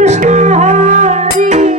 कृष्ण हरी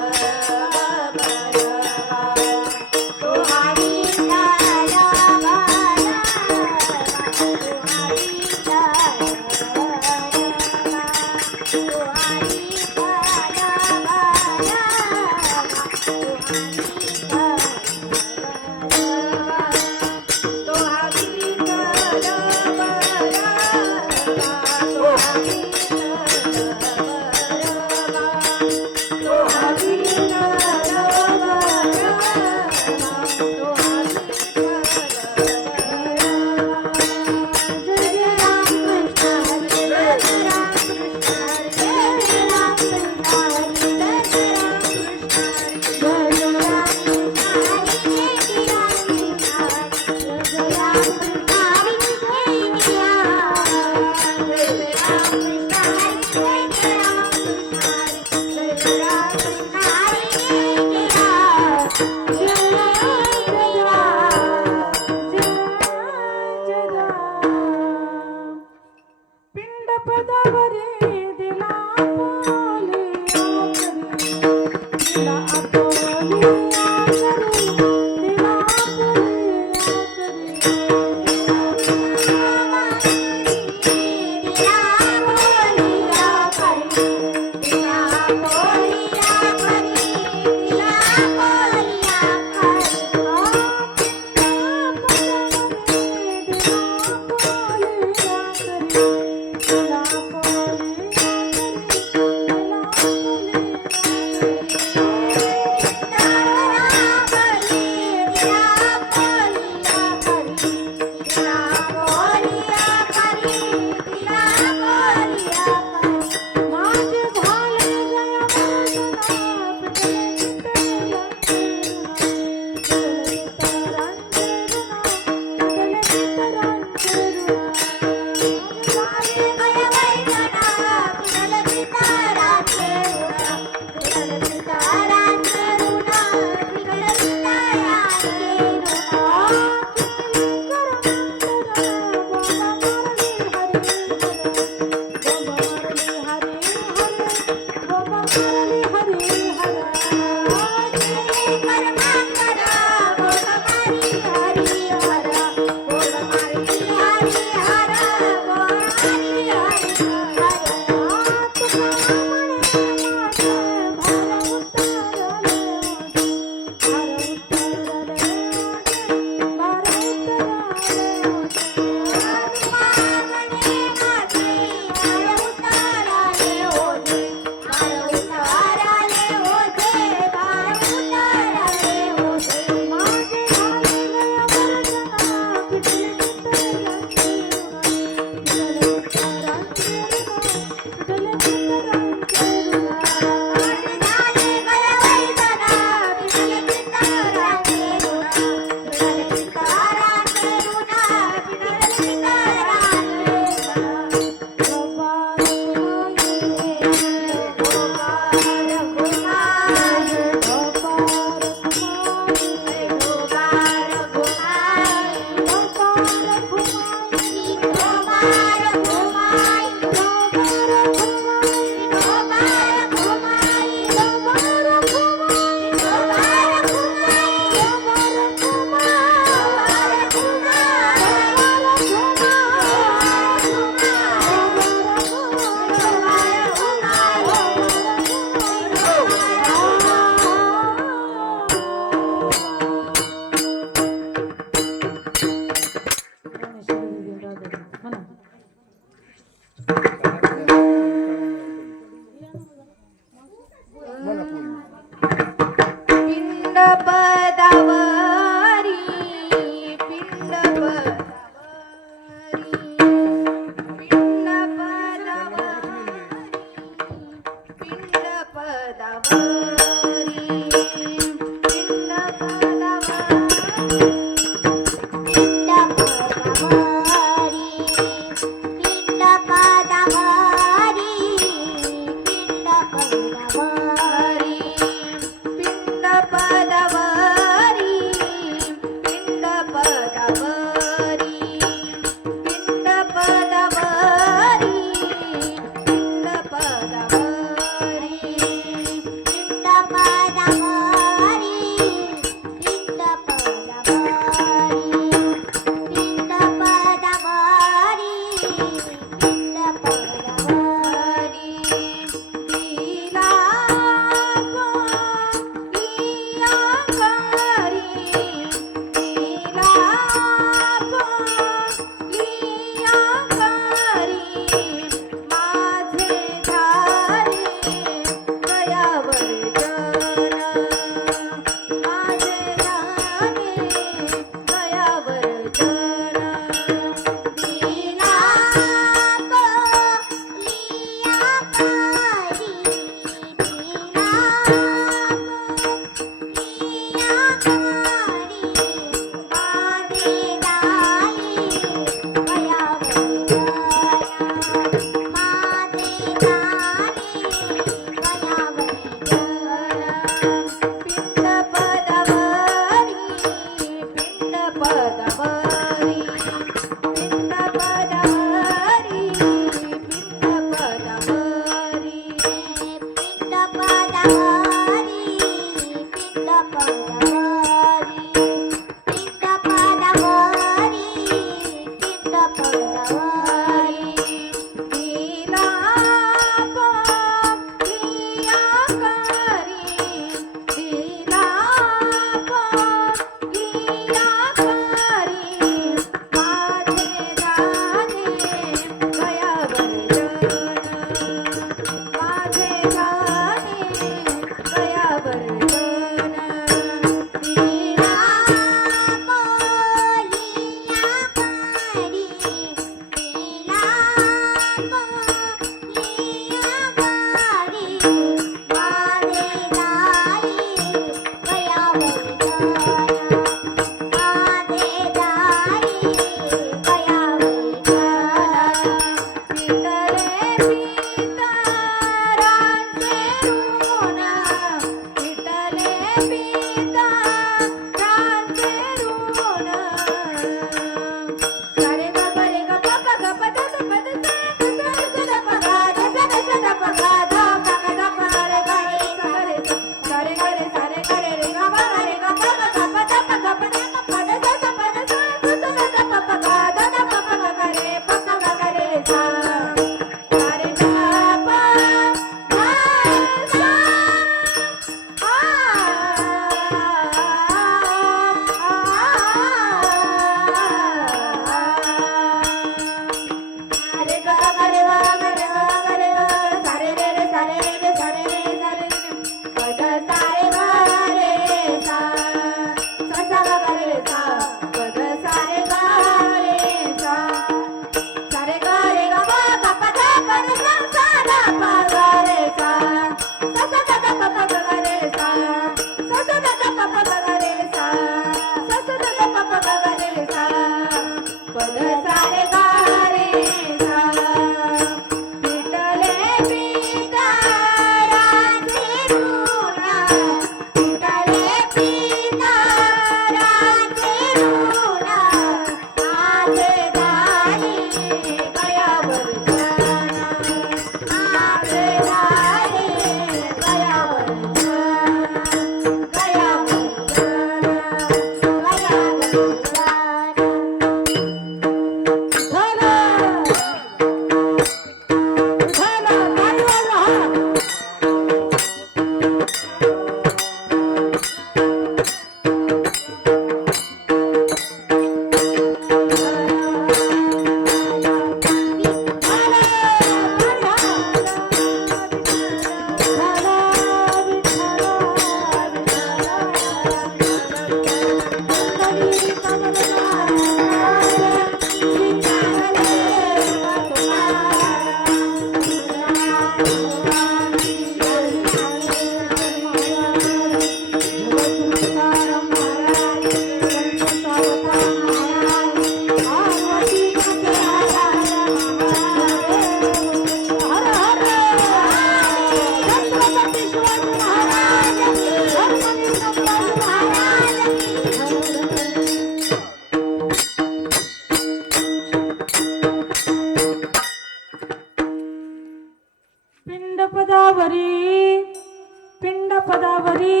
हरी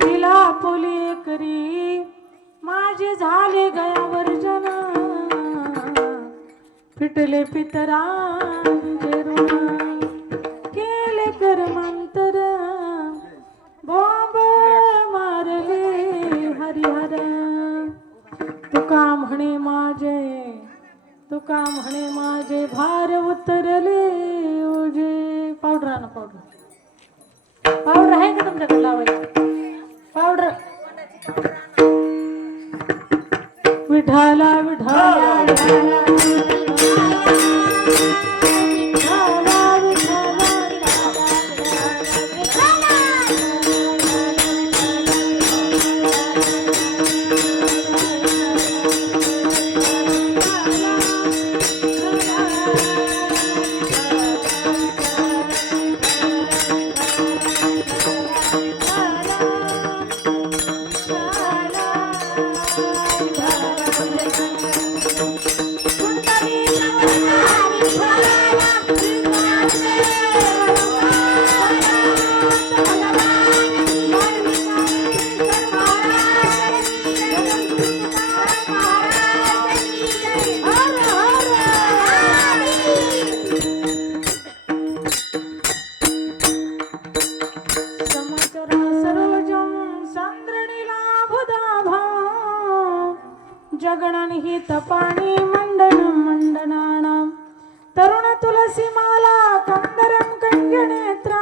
दिला पोली करी माझे झाले गयावर जना फिटले पितरांचे ऋण केले कर्मांतर बॉम्ब मारले हरिहर तुका म्हणे माझे भार उतरले ओझे पावडर आणा पावडर आहे का तुमच्याकडे लावायला पावडर विठाला विठाला जगणनिहित पाणी मंडनानां तरुण तुलसी माला कंदरं कंजनेत्रा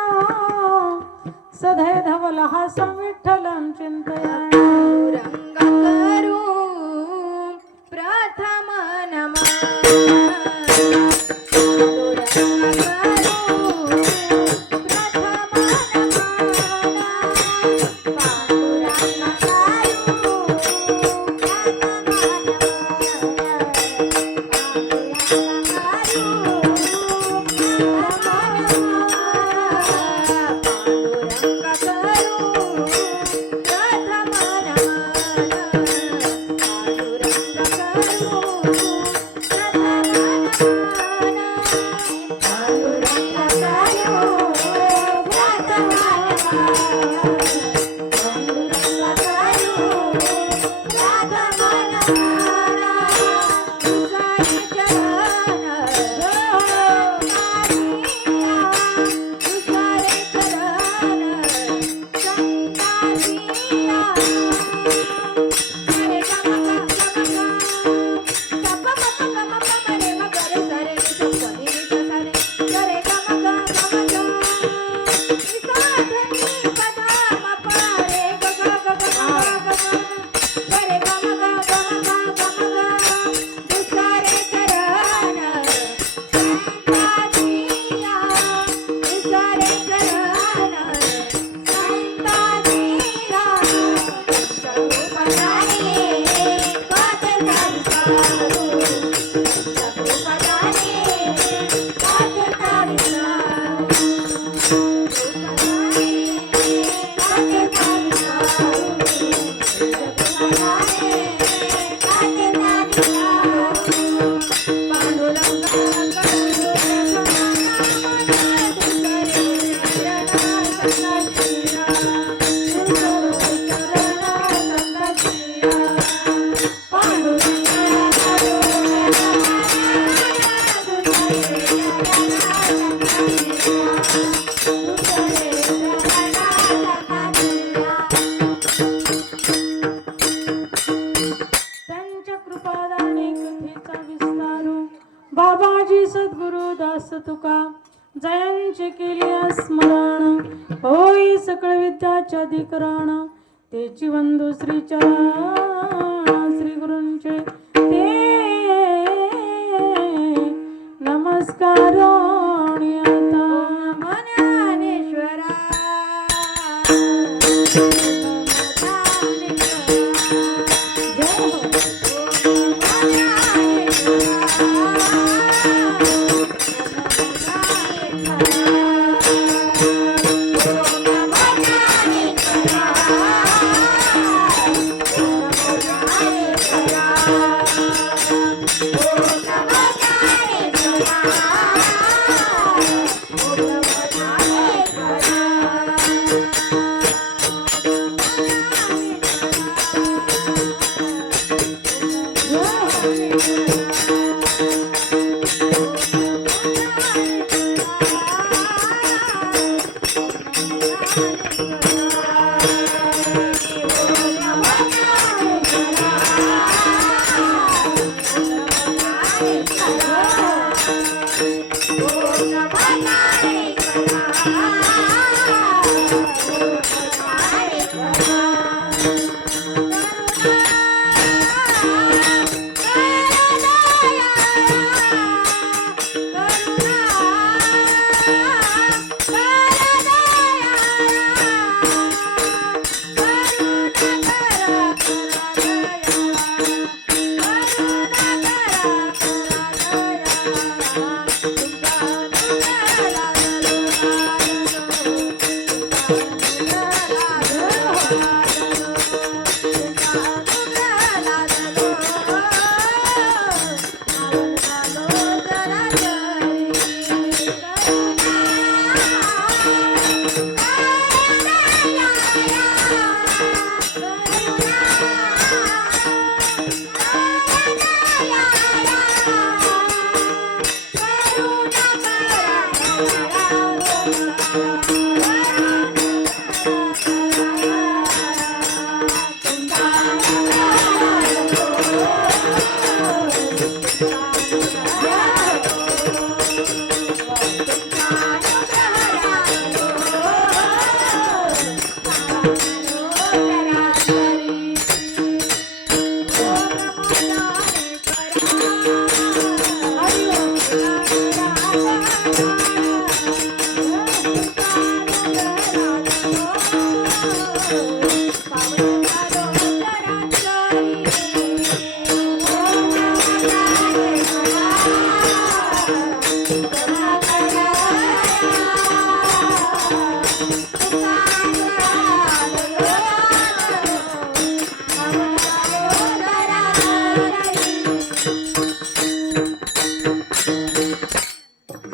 सधै धवलहासं विठ्ठलं चिन्तयामि रंग करू प्रथम बाबाजी सद्गुरु दास तुका जयांचे केले स्मरण होई सकळ विद्याच्या अधिकरण तेची वंदू श्री चरण श्री गुरूंचे ते नमस्कार आता ज्ञानेश्वरा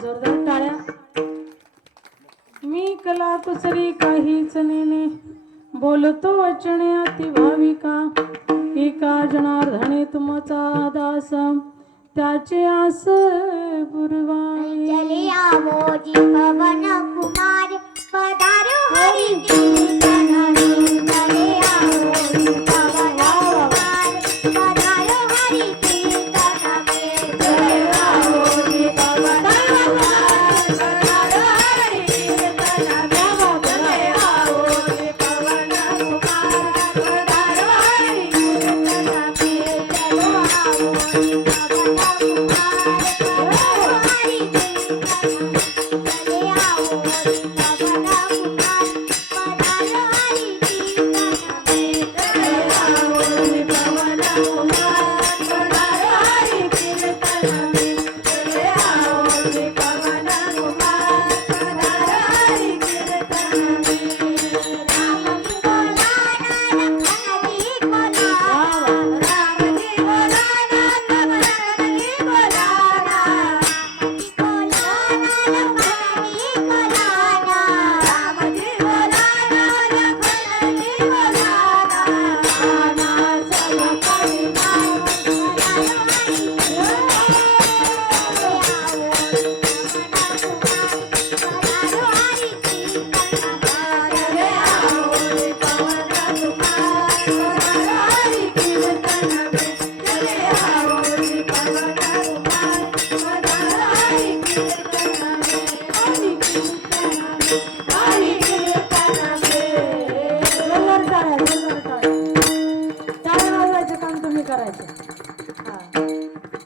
जोरदार टाळ्या. मी कला कुसरी काहीच नेने बोलतो वचने अति भाविका एका जनार्दने तुमचा दास त्याचे आस पुरवाई. चले आवो जी पवन कुमार पधारो हरि कीर्तन चले आवो जी पवन कुमार पधारो हरि कीर्तन चले आवो जी पवन कुमार पधारो हरि कीर्तन चले आवो जी पवन कुमार पधारो हरि कीर्तन चलो आवो जी पवन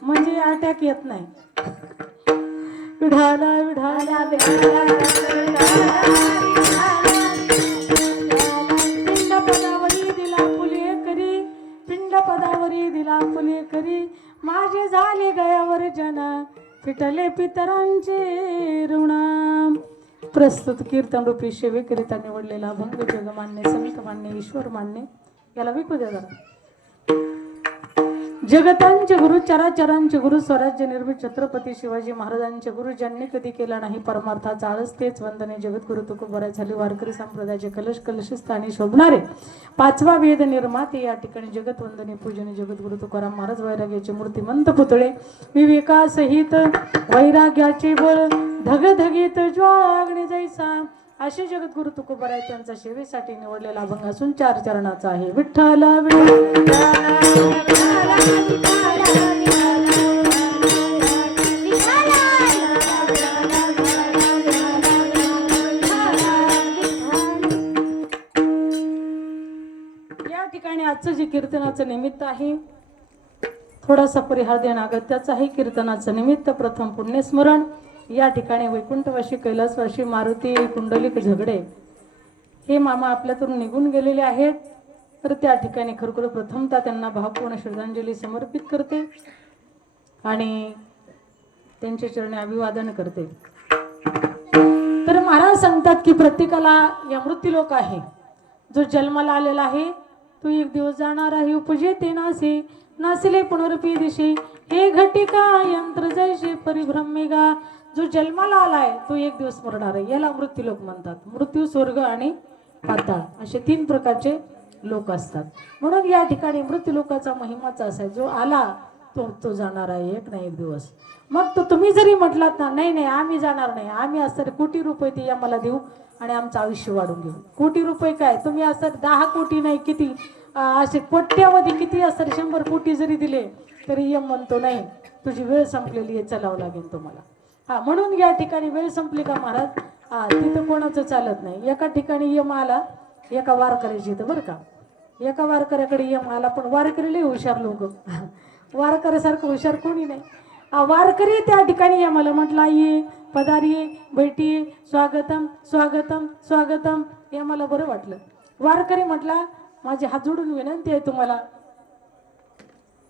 म्हणजे अटॅक येत नाही. विढाला विढाला पिंड पदावरी दिला फुले करी पिंड पदावरी दिला फुले करी माझे झाले गयावर जन फिटले पितरांचे ऋण. प्रस्तुत कीर्तन रूपी सेवेकरिता निवडलेला भंग जगमान्य संत मान्य ईश्वर मान्य याला विकू द्या जरा. जगतांचे गुरु चराचरांचे गुरु स्वराज्य निर्भीत छत्रपती शिवाजी महाराजांचे गुरु ज्यांनी कधी केला नाही परमार्थाचा आळस तेच वंदने जगद्गुरु तुकोबराय झाले. वारकरी संप्रदायाचे कलश कलश स्थानी शोभणारे पाचवा वेद निर्माते या ठिकाणी जगत वंदने पूजने जगद्गुरु तुकाराम महाराज वैराग्याचे मूर्तिमंत पुतळे विवेकासहित वैराग्याचे बळ धगधगीत ज्वाग्नी जैसा असे जगद्गुरु तुकोबराय त्यांचा सेवेसाठी निवडलेला अभंग असून 4 चरणाचा आहे. विठ्ठल या ठिकाणी आजचं जे कीर्तनाचं निमित्त आहे थोडासा परिहार देणं अगत्याचं आहे. कीर्तनाचं निमित्त प्रथम पुण्यस्मरण. या ठिकाणी वैकुंठवासी कैलासवासी मारुती कुंडलिक झगडे हे मामा आपल्यातून निघून गेलेले आहेत. तर त्या ठिकाणी खरोखर प्रथमतः त्यांना भावपूर्ण श्रद्धांजली समर्पित करते आणि त्यांच्या चरणी अभिवादन करते. तर महाराज सांगतात की प्रत्येकाला या मृत्यूलोक आहे. जो जन्माला आलेला आहे तो एक दिवस जाणार आहे. उपजे ते नासे नासिले पुनरपी दिशे हे घटिका यंत्र जैसे परिभ्रमेगा. जो जन्माला आलाय तो एक दिवस मरणार आहे. याला मृत्यूलोक म्हणतात. मृत्यू स्वर्ग आणि पाताळ असे 3 प्रकारचे लोक असतात. म्हणून या ठिकाणी मृत्यूलोकाचा महिमाचा असा आहे. जो आला तो जाणार आहे एक ना एक दिवस. मग तो तुम्ही जरी म्हटलात ना नाही नाही आम्ही जाणार नाही आम्ही असं कोटी रुपये ते आम्हाला देऊ आणि आमचं आयुष्य वाढून घेऊ. कोटी रुपये काय तुम्ही असं 10 कोटी नाही किती असे कोट्यावधी किती असतात 100 कोटी जरी दिले तरी यम म्हणतो नाही तुझी वेळ संपलेली आहे, चलावं लागेल तुम्हाला. हा, म्हणून या ठिकाणी वेळ संपली का महाराज, हा तिथं कोणाचं चालत नाही. एका ठिकाणी यम आला एका वारकऱ्याची इथं बरं का, एका वारकऱ्याकडे यम आला, पण वारकरी लई हुशार लोक, वारकऱ्यासारखं हुशार कोणी नाही. वारकरी त्या ठिकाणी यमाला म्हटलं आई पदारी बैठी स्वागतम स्वागतम स्वागतम. यमाला बरं वाटलं. वारकरी म्हटला माझे हात जोडून विनंती आहे तुम्हाला,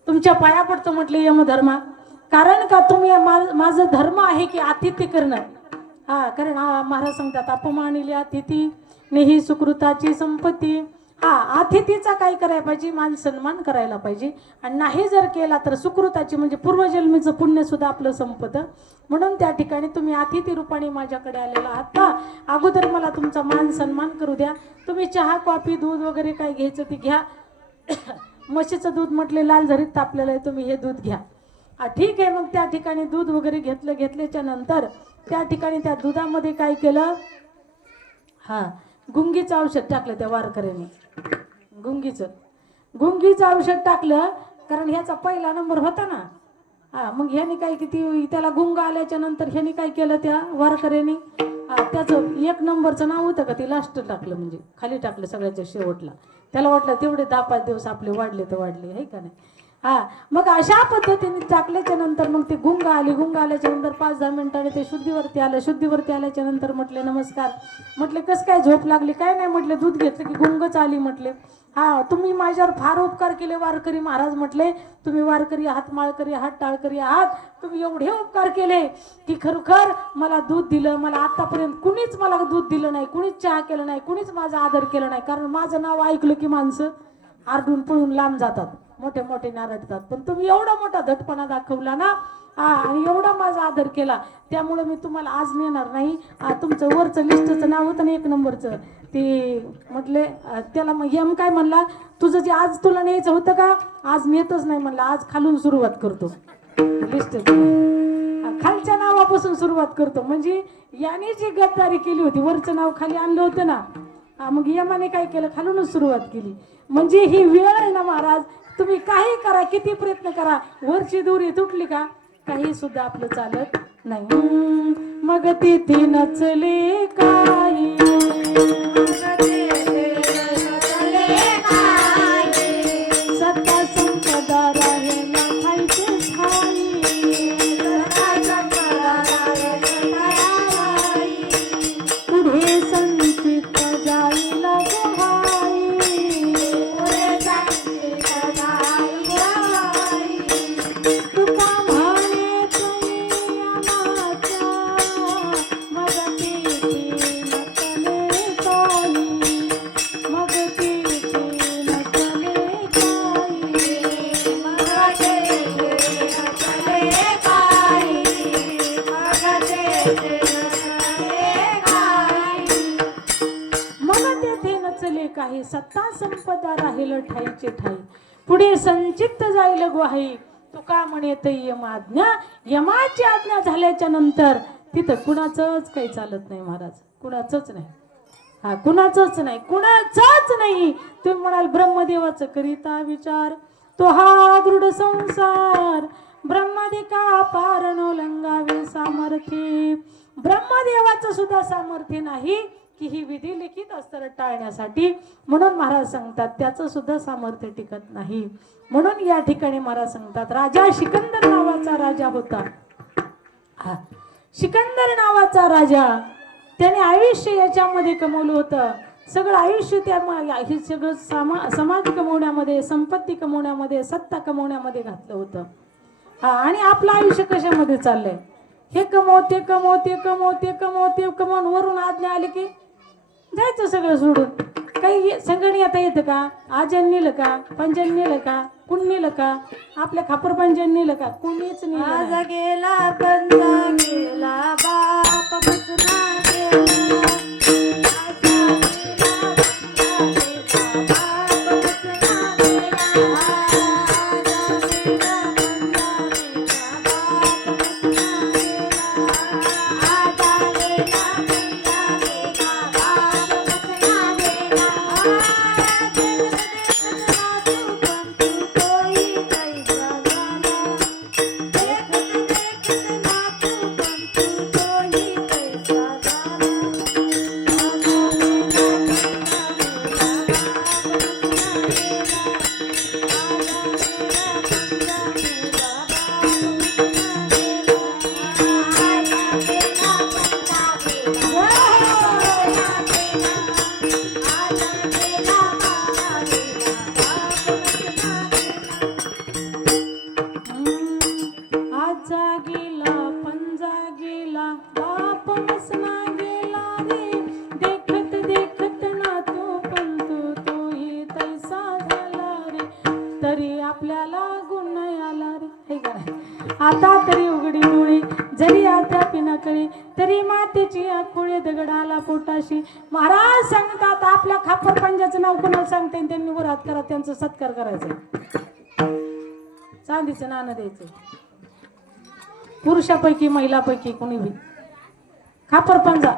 तुमच्या पाया पडतो म्हटले यमधर्मा, कारण का तुम्ही माझं धर्म आहे की अतिथी करणं. हा, कारण महाराज सांगतात अपमानिले अतिथी नेही सुकृताची संपत्ती. हा, अतिथीचा काय करायला पाहिजे, मान सन्मान करायला पाहिजे, आणि नाही जर केला तर सुकृताची म्हणजे पूर्वजन्मीचं पुण्य सुद्धा आपलं संपतं. म्हणून त्या ठिकाणी तुम्ही अतिथी रूपाने माझ्याकडे आलेला आहात का, अगोदर मला तुमचा मान सन्मान करू द्या. तुम्ही चहा कॉफी दूध वगैरे काय घ्यायचं ते घ्या. म्हशीचं दूध म्हटले लाल झरीत तापलेलं आहे, तुम्ही हे दूध घ्या. ठीक आहे. मग त्या ठिकाणी दूध वगैरे घेतल्याच्या नंतर त्या ठिकाणी त्या दुधामध्ये काय केलं, हा गुंगीचं औषध टाकलं त्या वारकऱ्याने. गुंगीचं औषध टाकलं, कारण ह्याचा पहिला नंबर होता ना. हा, मग ह्याने काय किती त्याला गुंग आल्याच्या नंतर ह्याने काय केलं त्या वारकऱ्याने, त्याचं 1 नंबरचं नाव होतं का ते लास्ट टाकलं, म्हणजे खाली टाकलं सगळ्याच्या शेवटला. त्याला वाटलं तेवढे 10-5 दिवस आपले वाढले तर वाढले, आहे का नाही. हा, मग अशा पद्धतीने टाकल्याच्या नंतर मग ते गुंग आल्याच्या नंतर 5-10 मिनिटांनी ते शुद्धीवरती आलं. शुद्धीवरती आल्याच्या नंतर म्हटले नमस्कार. म्हटले कसं काय झोप लागली, काय नाही. म्हटले दूध घेतलं की गुंगच आली. म्हटले हा, तुम्ही माझ्यावर फार उपकार केले वारकरी महाराज. म्हटले तुम्ही वारकरी आहात, माळकरी आहात, टाळकरी आहात, तुम्ही एवढे उपकार केले की खरोखर मला दूध दिलं. मला आतापर्यंत कुणीच मला दूध दिलं नाही, कुणीच चहा केलं नाही, कुणीच माझा आदर केला नाही. कारण माझं नाव ऐकलं की माणसं आरडून पळून लांब जातात, मोठे मोठे नारडतात. पण तुम्ही एवढा मोठा धटपणा दाखवला ना, आणि एवढा माझा आदर केला, त्यामुळे मी तुम्हाला आज नेणार नाही. तुमचं वरचं लिस्टचं नाव होतं ना 1 नंबरचं ते. म्हटले त्याला मग यम काय म्हणला, तुझं जे आज तुला न्यायचं होतं का, आज नेतच नाही म्हणला, आज खालून सुरुवात करतो. लिस्ट खालच्या नावापासून सुरुवात करतो. म्हणजे याने जी गद्दारी केली होती, वरचं नाव खाली आणलं होतं ना, मग यमाने काय केलं, खालूनच सुरुवात केली. म्हणजे ही वेळ आहे ना महाराज, तुम्ही काही करा, किती प्रयत्न करा, वरची दोरी तुटली का काही सुद्धा आपलं चालत नाही. मग तिथे नचले काही, सत्ता संपदा राहिला खायचे ठाई, पुढे संचित जाईला गोहाई, तुका म्हणे मग तिथे नचले काही, मग तिथे नचले काही, मग तिथे नचले काही, मग तिथे नचले काही, मग तेथे नचले काही, सत्ता संपदा राहिल ठाईचे ठाई, पुढे संचित जाईल ग्वाही. तुका म्हणे ते यमाज्ञा, यमाची आज्ञा झाल्याच्या नंतर तिथं कुणाचंच काही चालत नाही महाराज, कुणाचंच नाही. हा, कुणाचंच नाही, कुणाचंच नाही. तुम्ही म्हणाल ब्रह्मदेवाचं करिता विचार, तो हा दृढ संसार, ब्रह्मदेका पार नो लंगावे सामर्थ्य. ब्रह्मदेवाचं सुद्धा सामर्थ्य नाही की ही विधी लिखित अस्तर टाळण्यासाठी. म्हणून महाराज सांगतात त्याचं सुद्धा सामर्थ्य टिकत नाही. म्हणून या ठिकाणी महाराज सांगतात राजा सिकंदर नावाचा राजा होता. हा, सिकंदर नावाचा राजा, त्याने आयुष्य याच्यामध्ये कमवलं होतं. सगळं आयुष्य त्या हे सगळं समाज कमवण्यामध्ये, संपत्ती कमवण्यामध्ये, सत्ता कमवण्यामध्ये घातलं होतं. हा, आणि आपलं आयुष्य कशामध्ये चाललंय, हे कमव ते कमव ते कमव ते कमव ते कमवून वरून आज्ञा आली की जायचं सगळं सोडून. काही संगणी आता येतं का, आजन नेलं का, पंजन नेलं का, कुण नेलं का, आपल्या खापर पंजन नेलं का, कुणीच नेलं. आज गेला पंजा गेला बाप बसना गेला, आज गेला पंजा गेला बाप बसना गेला, आज गेला पंजा गेला बाप बसना गेला, आज गेला पंजा गेला बाप बसना गेला, आज गेला तू पण तू कोई कैसा गाना, गेला पंजा गेला बाप मसना गेला रे देखत देखत ना तो पण तोही तैसा झाला रे तरी आपल्याला गुण नाही आला रे हे का नाही? आता तरी उघडी डोळे जरी आता पिनाकळी तरी मातेची आखोळे दगडाला पोटाशी. महाराज सांगतात आपल्या खापर पंजाचं नाव कोणाला सांगते त्यांनी वर हात करा त्यांचा सत्कार करायचा चांदीचं नाणं द्यायचं पुरुषापैकी महिलापैकी कोणी बी खापर पंजा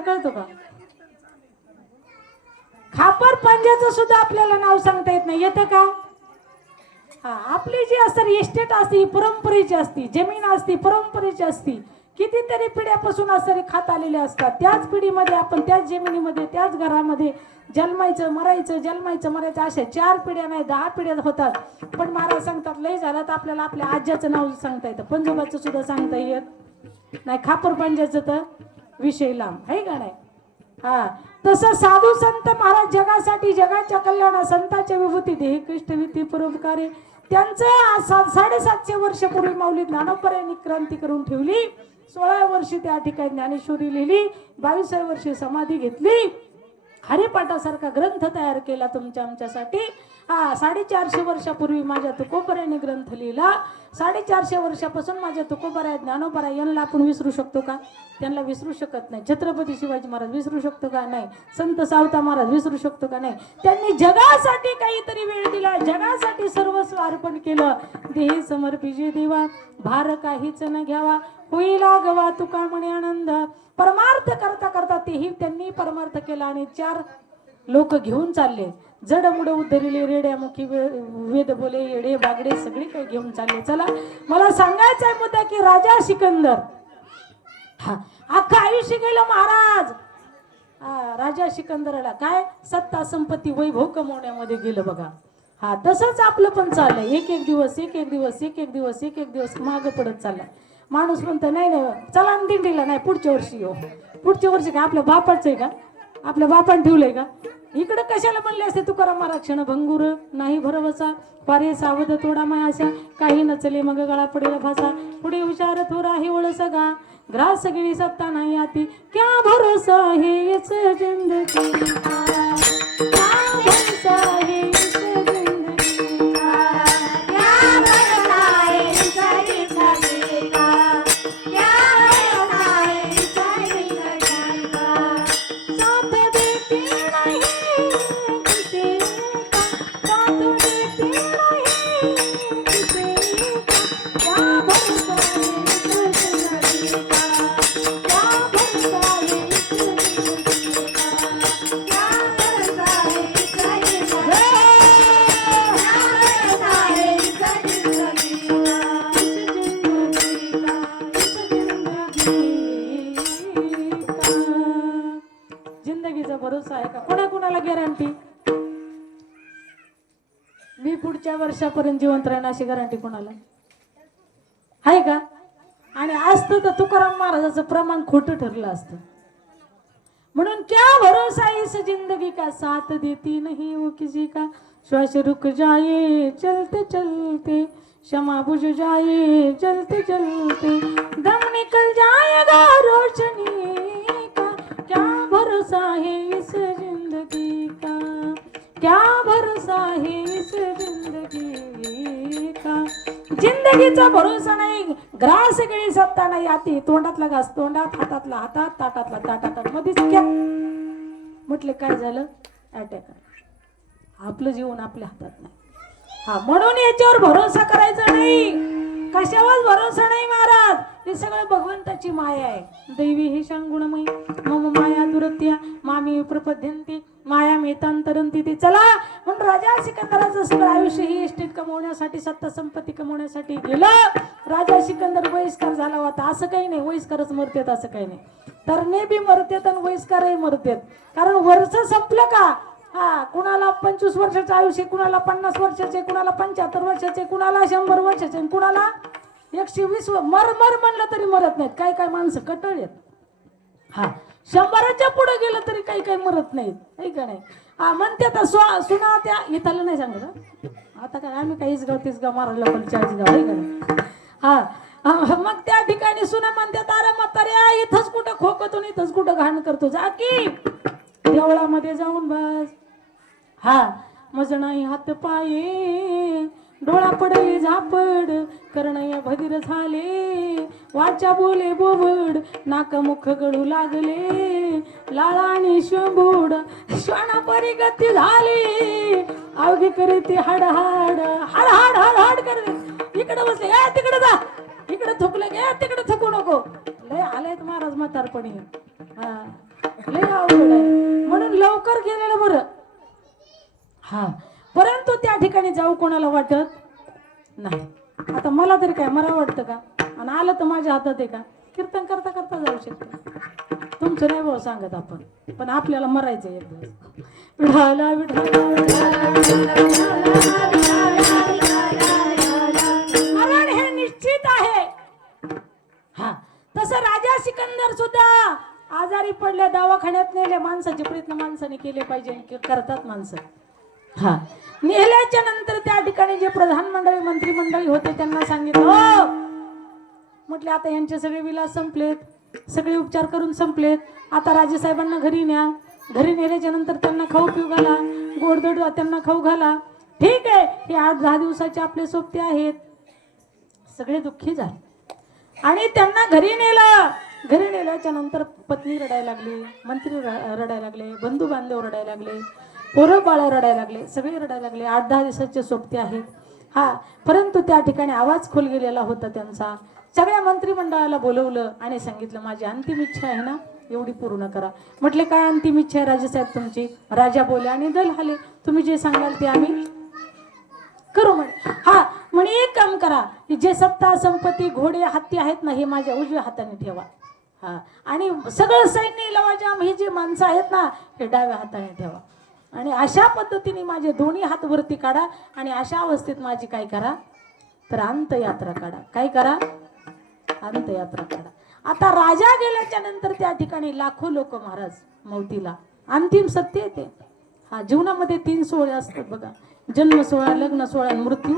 कळतो का? खापर पंजाचं सुद्धा आपल्याला नाव सांगता येत नाही येतं का? हा आपली जी असते इस्टेट असते परंपरेची असती जमीन असती परंपरेची असती कितीतरी पिढ्यापासून असणारे खात आलेले असतात त्याच पिढीमध्ये आपण त्याच जमिनीमध्ये त्याच घरामध्ये जन्मायचं मरायचं अशा 4 पिढ्या नाही 10 पिढ्या होतात पण महाराज सांगतात लय झालं तर आपल्याला आपल्या आज्याचं नाव सांगता येतं पंजोबाचं सुद्धा सांगता येत नाही खापर पंजाचं तर विषय लांब आहे का नाही. हा तसं साधू संत महाराज जगासाठी जगाच्या कल्याणा संतांच्या विभूती देह कष्टविधी परोपकारे त्यांचं 750 वर्षापूर्वी माऊली ज्ञानोबरायांनी क्रांती करून ठेवली. 16 वर्षी त्या ठिकाणी ज्ञानेश्वरी लिहिली 22व्या वर्षी समाधी घेतली हरिपाठासारखा ग्रंथ तयार केला तुमच्या आमच्यासाठी. हा 450 वर्षापूर्वी माझ्या तुकोबरायांनी ग्रंथ लिहिला 450 वर्षापासून माझ्या तुकोबराय ज्ञानोबरा यांना आपण विसरू शकतो का? त्यांना विसरू शकत नाही. छत्रपती शिवाजी महाराज विसरू शकतो का? नाही. संत सावता महाराज विसरू शकतो का? नाही. त्यांनी जगासाठी काहीतरी वेळ दिला जगासाठी सर्वस्व अर्पण केलं. देही समर्पिजे देवा भार काहीच न घ्यावा होईला गवा तुका म्हणे आनंद. परमार्थ करता करता तेही त्यांनी परमार्थ केला आणि 4 लोक घेऊन चालले जडमुड उद्धरिले रेड्यामुखी वेद बोले येडे बागडे सगळे काही घेऊन चालले. चला मला सांगायचा आहे मुद्दा की राजा सिकंदर हा अख्खं आयुष्य गेलं महाराज. राजा सिकंदराला काय सत्ता संपत्ती वैभव कमवण्यामध्ये गेलं बघा. हा तसंच आपलं पण चाललंय एक एक दिवस मागं पडत चाललाय. माणूस म्हणतो नाही चला दिंडीला नाही पुढच्या वर्षी येऊ. पुढच्या वर्षी काय आपल्या बापाचं आहे का? आपल्या बापाने ठेवलंय का? इकडं कशाला म्हणले असते तुकाराम महाराज क्षण भंगुर नाही भरवसा पारे सावध तोडा मायाशा काही नचले मग गळा पडेल भाषा पुढे हुशार थोरा हे ओळ सगा ग्रास सगळी सत्ता नाही आती क्या भरोसा है इस जिंदगी का क्या भरोसा है इस जिंदगी का क्या भरोसा है इस जिंदगी का क्या भरोसा है इस जिंदगी का साथ देती नहीं किसी का साथ देती नहीं किसी का क्या भरोसा है इस जिंदगी का क्या भरोसा है इस जिंदगी का क्या भरोसा है इस जिंदगी का क्या भरोसा है इस जिंदगी का जिंदगीचा भरोसा आहे का? कोणाला गॅरंटी? मी पुढच्या वर्षापर्यंत जिवंत राहणार अशी गॅरंटी कोणाला आहे का? आणि असतं तर तुकाराम महाराजाचं प्रमाण खोटं ठरलं असतं. म्हणून क्या भरोसा इस जिंदगी का साथ देती नहीं वो किसी का श्वास रुक जाए चलते चलते क्षमा बुझ जाए चलते चलते दम निकल जाएगा रोशनी का क्या भरोसा है इस जिंदगी का क्या भरोसा है इस जिंदगी का. जिंदगीचा भरोसा नाही ग्रास सगळी सत्ता नाही आती तोंडातला घास तोंडात हातातला हातात ताटातला ताटात मध्येच क्या म्हटलं काय झालं अटॅक. आपलं जीवन आपल्या हातात नाही. हा म्हणून याच्यावर भरोसा करायचा नाही कशावर भरोसा नाही महाराज. हे सगळं भगवंताची माया आहे. दैवी हे सांगुणमयी मम माया दुरत्या मामी प्रपद्यंती माया मेतांतरंती ते. चला म्हणून राजा सिकंदराचं सगळं आयुष्य ही इस्टेट कमवण्यासाठी सत्ता संपत्ती कमवण्यासाठी गेलं. राजा सिकंदर वयस्कर झाला होता असं काही नाही वयस्करच मरतेत असं काही नाही. तरणे बी मरतेत आणि वयस्करही मरतेत. कारण वर्ष संपलं का हा कुणाला 25 वर्षाचं आयुष्य कुणाला 50 वर्षाचे कुणाला 75 वर्षाचे कुणाला 100 वर्षाचे कुणाला 120 मर म्हणलं तरी मरत नाहीत. काही काही माणसं कटळलेत. हा 100च्या पुढे गेलं तरी काही मरत नाहीत आहे का नाही. हा म्हणते आता सुना त्या इथलं नाही सांगत आता काय आम्ही काहीच गाव तीच गाव मारायला पण 40 गाव आहे का नाही. हा मग त्या ठिकाणी सुना म्हणतात अरे म्हाताऱ्या इथंच कुठं खोकतो आणि इथंच कुठं घाण करतो जा की देवळामध्ये जाऊन बस. हा मज नाही हात पाये डोळा पडले झापड करणया भदीर झाले वाचा बोले बोबड नाक मुख गळू लागले लाळा आणि शंभूड श्वाना परी गती झाली अवघी करी ती हाड हाड हाड हाड हाड हाड करते इकडे बसले ए तिकडे जा इकडे थुकले गे तिकडे थुकू नको लय आलेत महाराज म्हातारपणी. हा लय अवघड आहे म्हणून लवकर गेलेलं बरं. हा परंतु त्या ठिकाणी जाऊ कोणाला वाटत नाही. आता मला तरी काय मला वाटतं का आणि आलं तर माझ्या हातात आहे का. कीर्तन करता करता जाऊ शकतो तुमचं नाही भाऊ सांगत आपण पण आपल्याला मरायचं एक दिवस. विठाला विठाला मरण हे निश्चित आहे. हा तसं राजा सिकंदर सुद्धा आजारी पडल्या दवाखान्यात नेले माणसाचे प्रयत्न माणसाने केले पाहिजे करतात माणसं. हा नेल्याच्या नंतर त्या ठिकाणी जे प्रधानमंडळी मंत्रिमंडळी होते त्यांना सांगितलं हो म्हटले आता यांचे सगळे विलास संपलेत सगळे उपचार करून संपलेत आता राजेसाहेबांना घरी न्या. घरी नेल्याच्या नंतर त्यांना खाऊ पिऊ घाला गोडधोड त्यांना खाऊ घाला. ठीक आहे हे 8-10 दिवसाचे आपले सोबते आहेत. सगळे दुःखी झाले आणि त्यांना घरी नेलं. घरी नेल्याच्या नंतर पत्नी रडायला लागली मंत्री रडायला लागले बंधू बांधव रडायला लागले पोरं बाळं रडायला लागले सगळे रडायला लागले. 8-10 दिवसाचे सोबते आहेत. हा परंतु त्या ठिकाणी आवाज खोल गेलेला होता त्यांचा. सगळ्या मंत्रिमंडळाला बोलवलं आणि सांगितलं माझी अंतिम इच्छा आहे ना एवढी पूर्ण करा. म्हटले काय अंतिम इच्छा आहे राजेसाहेब तुमची. राजा बोले आणि दल हाले तुम्ही जे सांगाल ते आम्ही करू म्हणे. हा म्हणे एक काम करा की जे सत्ता संपत्ती घोडे हत्ती आहेत ना हे माझ्या उजव्या हाताने ठेवा. हा आणि सगळं सैन्य लवाजाम हे जे माणसं आहेत ना हे डाव्या हाताने ठेवा आणि अशा पद्धतीने माझे दोन्ही हात वरती काढा आणि अशा अवस्थेत माझी काय करा तर अंतयात्रा काढा. काय करा अंतयात्रा काढा. आता राजा गेल्याच्या नंतर त्या ठिकाणी लाखो लोक महाराज मौतीला अंतिम सत्य येते. हा जीवनामध्ये 3 सोहळे असतात बघा जन्म सोहळा लग्न सोहळा आणि मृत्यू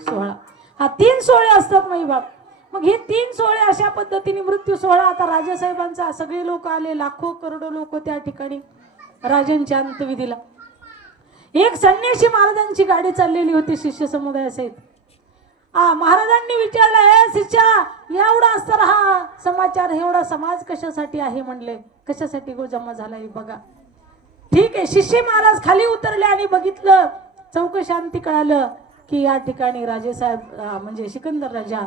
सोहळा. हा 3 सोहळे असतात माई बाप. मग हे 3 सोहळे अशा पद्धतीने मृत्यू सोहळा आता राजासाहेबांचा सगळे लोक आले लाखो करोडो लोक त्या ठिकाणी राजांच्या अंत्यविधीला. एक संन्यासी महाराजांची गाडी चाललेली होती शिष्य समुदायासहित. महाराजांनी विचारलं हे शिष्या एवढा असता हा समाचार एवढा समाज कशासाठी आहे म्हणले कशासाठी गो जमा झालाय बघा. ठीक आहे शिष्य महाराज खाली उतरले आणि बघितलं चौकशांती कळालं की या ठिकाणी राजेसाहेब म्हणजे सिकंदर राजा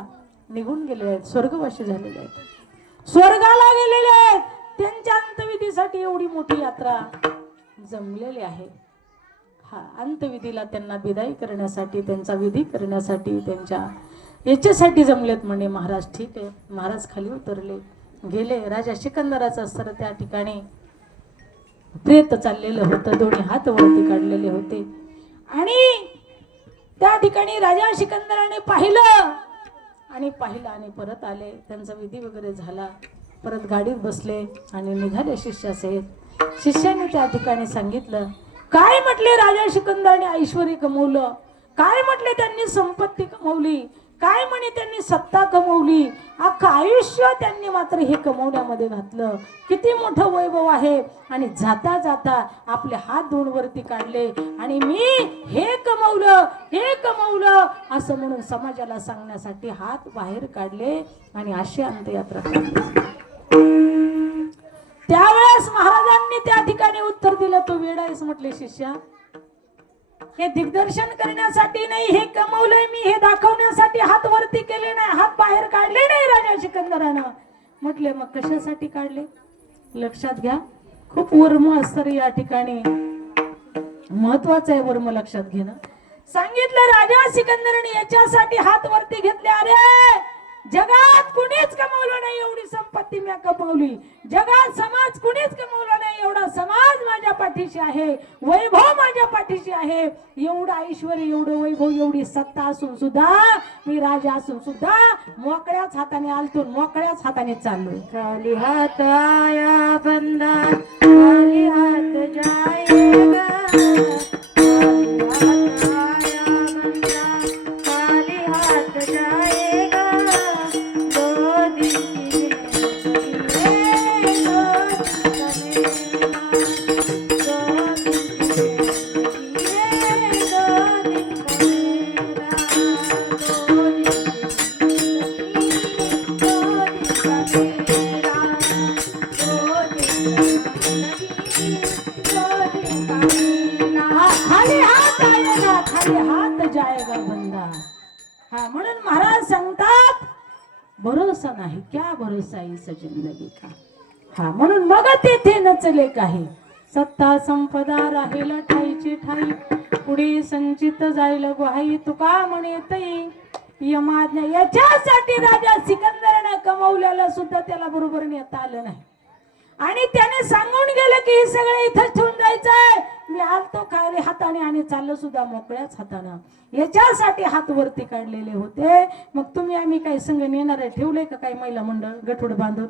निघून गेले आहेत स्वर्गवासी झालेले आहेत स्वर्गाला गेलेले आहेत. त्यांच्या अंत्यविधीसाठी एवढी मोठी यात्रा जमलेली आहे. हा अंत्यविधीला त्यांना विदाई करण्यासाठी त्यांचा विधी करण्यासाठी त्यांच्या याच्यासाठी जमलेत म्हणे महाराज. ठीक आहे महाराज खाली उतरले गेले. राजा सिकंदराचा सर त्या ठिकाणी प्रेत चाललेलं होतं दोन्ही हात वरती काढलेले होते आणि त्या ठिकाणी राजा सिकंदराने पाहिलं आणि परत आले. त्यांचा विधी वगैरे झाला. परत गाडीत बसले आणि निघाले शिष्यासहित. शिष्याने त्या ठिकाणी सांगितलं काय म्हटले राजा सिकंदराने ऐश्वर्य कमवलं काय म्हटले त्यांनी संपत्ती कमवली काय म्हणे त्यांनी सत्ता कमवली अख्खं आयुष्य त्यांनी मात्र हे कमवण्यामध्ये घातलं. किती मोठं वैभव आहे आणि जाता जाता आपले हात दोन वरती काढले आणि मी हे कमवलं असं म्हणून समाजाला सांगण्यासाठी हात बाहेर काढले आणि अशी अंत्ययात्रा काढली. त्यावेळेस महाराजांनी त्या ठिकाणी उत्तर दिलं तू वेडा आहेस म्हटले शिष्या. हे दिग्दर्शन करण्यासाठी नाही हे कमवलंय मी हे दाखवण्यासाठी हात वरती केले नाही हात बाहेर काढले नाही राजा सिकंदरानं. म्हटले मग कशासाठी काढले लक्षात घ्या. खूप वर्म असतं या ठिकाणी महत्वाचं आहे वर्म लक्षात घेणं. सांगितलं राजा सिकंदराने याच्यासाठी हात वरती घेतले अरे जगात कुणीच कमवलं नाही एवढी संपत्ती मी कमवली. जगात समाज कुणीच कमवला नाही एवढा समाज माझ्या पाठीशी आहे. वैभव माझ्या पाठीशी आहे. एवढं ऐश्वर एवढं वैभव एवढी सत्ता असून सुद्धा मी राजा असून सुद्धा मोकळ्याच हाताने आलतो मोकळ्याच हाताने चाललोय. खाली हात आया बंदा खाली हात जाएगा खाली हात आया बंदा खाली हात जाएगा भरोसा नाही, क्या भरोसा इस जिंदगी का. हा म्हणून मग तेथे नचले काही, सत्ता संपदा राहील ठाईची ठाई, पुढे संचित जाईल गुहाई. तुका म्हणे तई यमाज्ञा. याच्यासाठी राजा सिकंदराने कमवलेलं सुद्धा त्याला बरोबर नेता आलं नाही. आणि त्याने सांगून गेलं की हे सगळं इथं ठेवून जायचंय. मी आलतो खाली हाताने आणि चाललो सुद्धा मोकळ्याच हातानं. याच्यासाठी हात वरती काढलेले होते. मग तुम्ही आम्ही काही संघ नेणारे ठेवले का काही महिला मंडळ गठोड बांधून?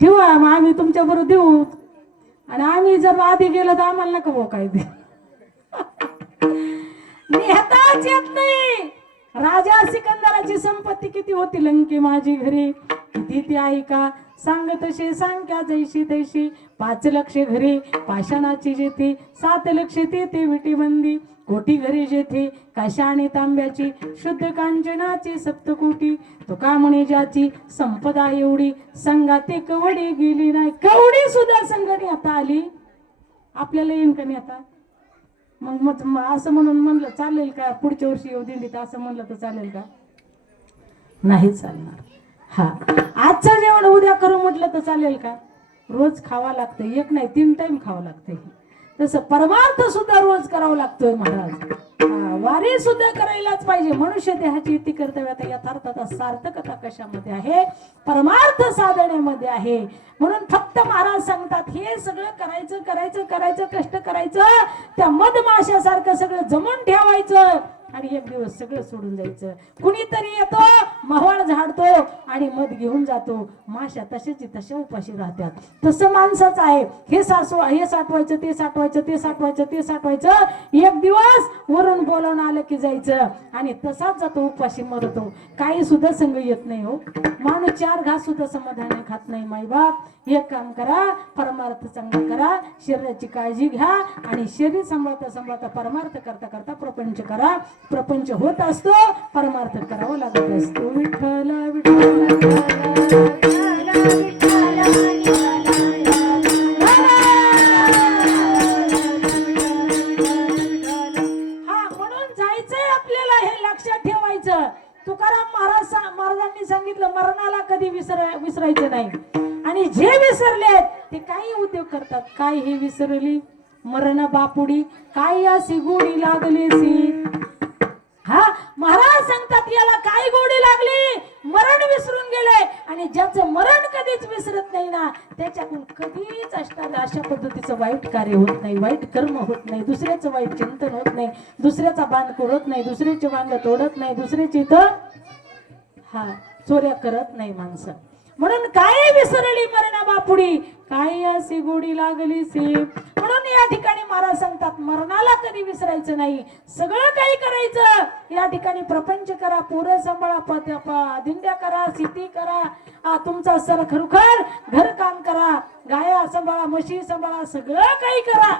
ठेवा, मग आम्ही तुमच्या बरोबर देऊ. आणि आम्ही जर आधी गेलो तर आम्हाला नका भाऊ काय दे. नेताच येत नाही. राजा सिकंदराची संपत्ती किती होती लंके माझी घरी, किती ती आहे का सांग तशी सांग्या जैशी तैशी. 5 लक्ष घरी पाषाणाची जेथे, 7 लक्ष ते विटीबंदी. कोटी घरी जेथे काशा आणि तांब्याची, शुद्ध कांचनाची सप्तकोटी. तुका म्हणे ज्याची संपदा एवढी, संगाते कवडी गेली नाही. कवडी सुद्धा संघाने आता आली. आपल्याला येईन का नाही आता? मग असं म्हणून म्हणलं चालेल का? पुढच्या वर्षी येऊ दिंडीत असं म्हणलं तर चालेल का? नाही चालणार. हा, आजचं जेवण उद्या करू म्हटलं तर चालेल का? रोज खावा लागतं, एक नाही 3 टाइम खावं लागतंय. तसं परमार्थ सुद्धा रोज करावं लागतोय महाराज. वारी सुद्धा करायलाच पाहिजे. मनुष्य देहाची इति कर्तव्यात यथार्थता सार्थकता कशामध्ये आहे? परमार्थ साधनेमध्ये आहे. म्हणून फक्त महाराज सांगतात हे सगळं करायचं करायचं करायचं, कष्ट करायचं, त्या मधमाशासारखं सगळं जमून ठेवायचं आणि एक दिवस सगळं सोडून जायचं. कुणीतरी येतो, महवाळ झाडतो आणि मध घेऊन जातो. माशा तशाची तशा उपाशी राहतात. तसं माणसाचं आहे. हे साठवायचं, ते साठवायचं, ते साठवायचं, ते साठवायचं. एक दिवस वरून बोलावून आलं की जायचं आणि तसाच जातो, उपाशी मरतो. काही सुद्धा संग येत नाही हो. माणूस 4 घास सुद्धा समाधान खात नाही. माईबाप, एक काम करा, परमार्थ चांगला करा, शरीराची काळजी घ्या आणि शरीर सांभाळता सांभाळता परमार्थ करता करता प्रपंच करा. प्रपंच होत असतो, परमार्थ करावा लागत असतो. विठ्ठल विठ्ठल हा, म्हणून जायचंय आपल्याला, हे लक्षात ठेवायचं. तुकाराम महाराजांनी सांगितलं मरणाला कधी विसरायचं नाही. आणि जे विसरले ते काही उद्योग करतात. काय हे विसरली मरण बापुडी, काय अशी गोडी लागली. हा, महाराज सांगतात याला काय गोडी लागली, मरण विसरून गेले. आणि ज्याचं मरण कधीच विसरत नाही ना, त्याच्याकडून कधीच अशा पद्धतीचं वाईट कार्य होत नाही, वाईट कर्म होत नाही, दुसऱ्याचं वाईट चिंतन होत नाही, दुसऱ्याचा बांध कोडत नाही, दुसऱ्याचे वांग तोडत नाही, दुसऱ्याची इथं चोऱ्या करत नाही माणसं. म्हणून काय विसरली मरणा बापुडी, काय अशी गोडी लागली सी. म्हणून या ठिकाणी महाराज सांगतात मरणाला कधी विसरायचं नाही, सगळं काही करायचं. या ठिकाणी प्रपंच करा, पोरं सांभाळा, दिंड्या करा, शेती करा, तुमचा सर खरोखर घर काम करा, गाया सांभाळा, म्हशी सांभाळा, सगळं काही करा.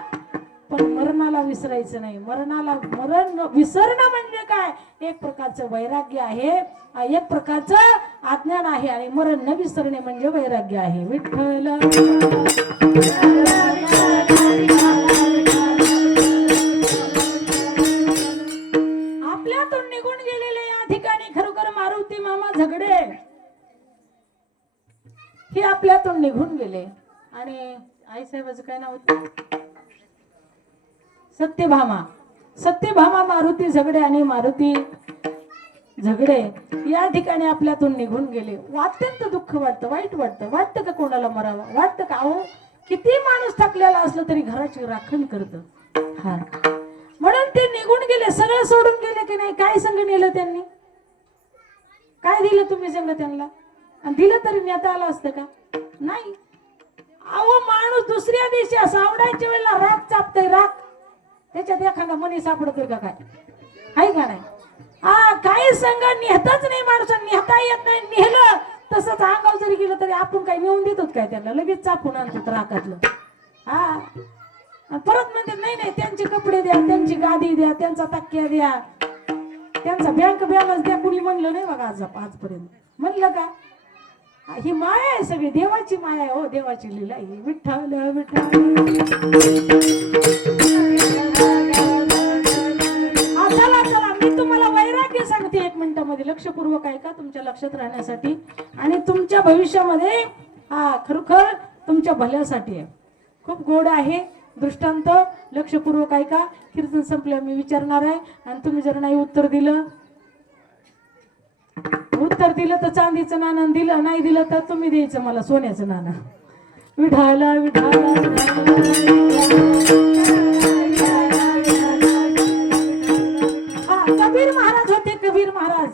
पण मरणाला विसरायचं नाही. मरण विसरणं म्हणजे काय? एक प्रकारचं वैराग्य आहे, एक प्रकारचं अज्ञान आहे. आणि मरण न विसरणे म्हणजे वैराग्य आहे. विठ्ठल आपल्यातून निघून गेलेले या ठिकाणी खरोखर मारुती मामा झगडे हे आपल्यातून निघून गेले. आणि आईसाहेबाचं काय नाव होतं? सत्यभामा मारुती झगडे आणि मारुती झगडे या ठिकाणी आपल्यातून निघून गेले. अत्यंत दुःख वाटतं, वाईट वाटतं का कोणाला मरावं वाटतं का? अहो, किती माणूस थकलेला असलं तरी घराची राखण करतं. हा, म्हणून ते निघून गेले, सगळं सोडून गेले की नाही. काय संग नेलं त्यांनी? काय दिलं तुम्ही संग त्यांना? आणि दिलं तरी नेता आलं असतं का? नाही. अहो, माणूस दुसऱ्या दिवशी सावडायच्या वेळेला राख चापतय, राख त्याच्यात एखादा मनी सापडतोय का? काय आहे का नाही? काही संघ नेहतच नाही, माणसं नेहता येत नाही. नेहलं तसंच अंगाव जरी गेलं तरी आपण काही नेऊन देतो काय? त्यांना लगेच चापून आणतो राखातलं. परत म्हणते नाही त्यांचे कपडे द्या, त्यांची गादी द्या, त्यांचा तक्क्या द्या, त्यांचा बँक बॅलन्स द्या. कुणी म्हणलं नाही बघा आजपर्यंत. म्हणलं का? ही माया आहे, सगळी देवाची माया आहे. हो, देवाची लीला आहे. विठ्ठल चला मी तुम्हाला वैराग्य सांगते 1 मिनिटामध्ये. भविष्यामध्ये लक्षपूर्वक ऐका, तुमच्या लक्षात राहण्यासाठी आणि तुमच्या भविष्यामध्ये खरोखर तुमच्या भल्यासाठी आहे. खूप गोड आहे दृष्टांत, लक्षपूर्वक ऐका. कीर्तन संपलं मी विचारणार आहे आणि तुम्ही जर नाही उत्तर दिलं तर चांदीचं नाणं दिलं, नाही दिलं तर तुम्ही द्यायचं मला सोन्याचं नाणं. विठाला विठाला कबीर महाराज होते. कबीर महाराज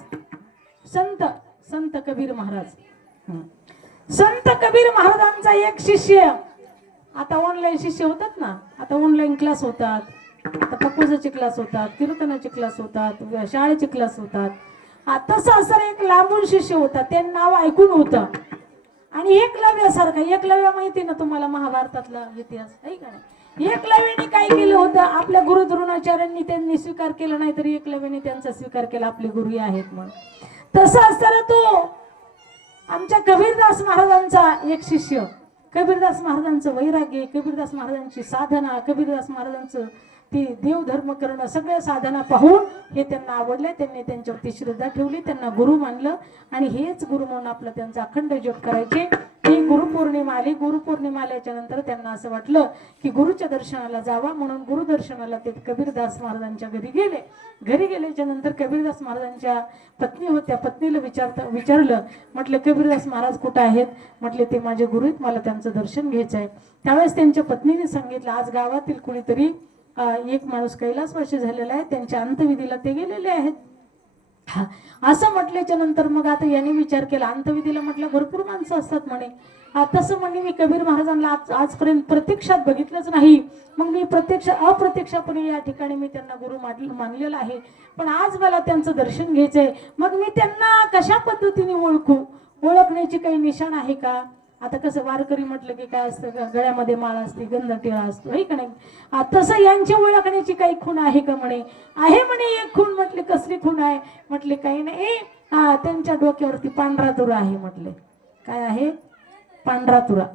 संत संत कबीर महाराज. संत कबीर महाराजांचा एक शिष्य, आता ऑनलाईन शिष्य होतात ना, आता ऑनलाईन क्लास होतात, आता पकोजाचे क्लास होतात, कीर्तनाचे क्लास होतात, शाळेचे क्लास होतात. तसं असं एक लांबून शिष्य होता, ते नाव ऐकून होतं. आणि एकलव्यासारखा, एकलव्य माहिती ना तुम्हाला महाभारतातला इतिहास आहे का नाही. एकलव्याने काय केलं होतं, आपल्या गुरु द्रोणाचार्यांनी त्यांनी स्वीकार केला नाही तरी एकलव्याने त्यांचा स्वीकार केला, आपले गुरु आहेत म्हणून. तसं असताना तो आमच्या कबीरदास महाराजांचा एक शिष्य, कबीरदास महाराजांचं वैराग्य, कबीरदास महाराजांची साधना, कबीरदास महाराजांचं ती देवधर्म करणं, सगळ्या साधना पाहून हे त्यांना आवडले. त्यांनी त्यांच्यावरती श्रद्धा ठेवली, त्यांना गुरु मानलं आणि हेच गुरु म्हणून आपलं त्यांचा अखंड जप करायचे. ही गुरुपौर्णिमा आली. गुरुपौर्णिमा आल्याच्या नंतर त्यांना असं वाटलं की गुरुच्या दर्शनाला जावा, म्हणून गुरुदर्शनाला ते कबीरदास महाराजांच्या घरी गेले. घरी गेल्याच्या नंतर कबीरदास महाराजांच्या पत्नी होत्या, पत्नीला विचारलं, म्हटलं कबीरदास महाराज कुठं आहेत. म्हटले ते माझे गुरु आहेत, मला त्यांचं दर्शन घ्यायचं आहे. त्यावेळेस त्यांच्या पत्नीने सांगितलं, आज गावातील कुणीतरी एक माणूस कैलासवासी झालेला आहे, त्यांच्या अंतविधीला ते गेलेले आहेत. असं म्हटल्याच्या नंतर मग आता यांनी विचार केला, अंतविधीला म्हटलं भरपूर माणसं असतात म्हणे. तसं म्हणे मी कबीर महाराजांना आजपर्यंत प्रत्यक्षात बघितलंच नाही, मग मी अप्रत्यक्षपणे या ठिकाणी मी त्यांना गुरु मानलेला आहे, पण आज मला त्यांचं दर्शन घ्यायचंय. मग मी त्यांना कशा पद्धतीने ओळखण्याची काही निशाण आहे का. आता कसं वारकरी म्हटलं की काय असतं, गळ्यामध्ये माळ असते, गंधटिळा असतो, हे का नाही. तसं यांची ओळखण्याची काही खूण आहे का म्हणे. आहे म्हणे एक खूण. म्हटले कसली खूण आहे. म्हटले काही नाही, त्यांच्या डोक्यावरती पांढरा तुरा आहे. म्हटले काय आहे, पांढरा तुरा.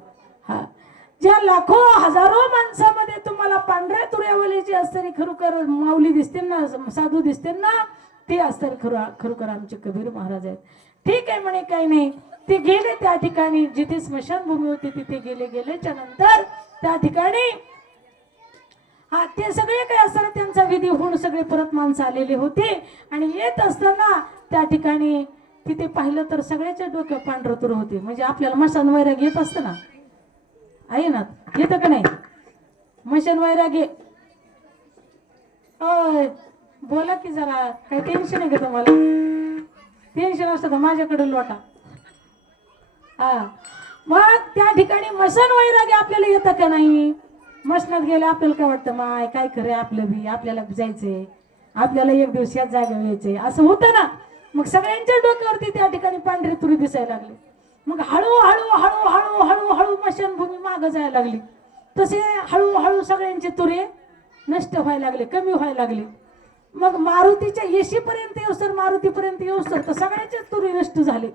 ज्या लाखो हजारो माणसामध्ये तुम्हाला पांढऱ्या तुऱ्यावालीची असणारी खरोखर माऊली दिसते ना, साधू दिसते ना, ते असणारे खरोखर आमचे कबीर महाराज आहेत. ठीक आहे म्हणे, काही नाही. ते गेले त्या ठिकाणी, जिथे स्मशानभूमी होती तिथे गेल्याच्या नंतर त्या ठिकाणी ते सगळे काय असताना त्यांचा विधी होऊन सगळे परत माणसं आलेले होते. आणि येत असताना त्या ठिकाणी तिथे पाहिलं तर सगळ्याच्या डोक्यात पांढरं तुर होते. म्हणजे आपल्याला मशान वैराग येत असतं ना, आहे ना, येतं का नाही मशान वैराग. बोला की जरा, काही टेन्शन आहे का तुम्हाला. टेन्शन असतं तर माझ्याकडे लोटा. मग त्या ठिकाणी मसन वैराग्य आपल्याला येतं का नाही. मसनात गेले आपल्याला काय वाटतं, माय काय खरं आपलं बी, आपल्याला जायचंय, आपल्याला एक दिवस याच जागेवर यायचंय, असं होतं ना. मग सगळ्यांच्या डोक्यावरती त्या ठिकाणी पांढरी तुरी दिसायला लागली. मग हळूहळू हळूहळू हळूहळू मशानभूमी मागं जायला लागली. तसे हळूहळू सगळ्यांचे तुरे नष्ट व्हायला लागले, कमी व्हायला लागले. मग मारुतीच्या येशीपर्यंत येऊसर, मारुतीपर्यंत येऊसर तर सगळ्यांचे तुरी नष्ट झाले.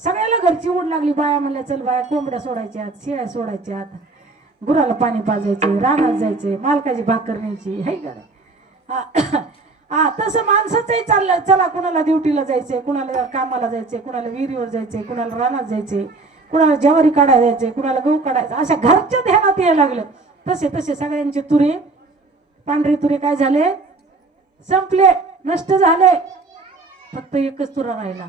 सगळ्याला घरची ओढ लागली. बाया म्हणल्या, चल बाया, कोंबड्या सोडायच्यात, शेळ्या सोडायच्यात, गुराला पाणी पाजायचे, रानात जायचे, मालकाची भाकर न्यायची, हे का. तसं माणसाचंही चाललं, चला कुणाला ड्युटीला जायचंय, कुणाला कामाला जायचंय, कुणाला विहिरीवर जायचंय, कुणाला रानात जायचंय, कुणाला ज्वारी काढायला जायचंय, कुणाला गहू काढायचा, अशा घरच्या ध्यानात यायला लागलं. तसे तसे सगळ्यांचे तुरे, पांढरे तुरे काय झाले, संपले, नष्ट झाले. फक्त एकच तुरा राहिला.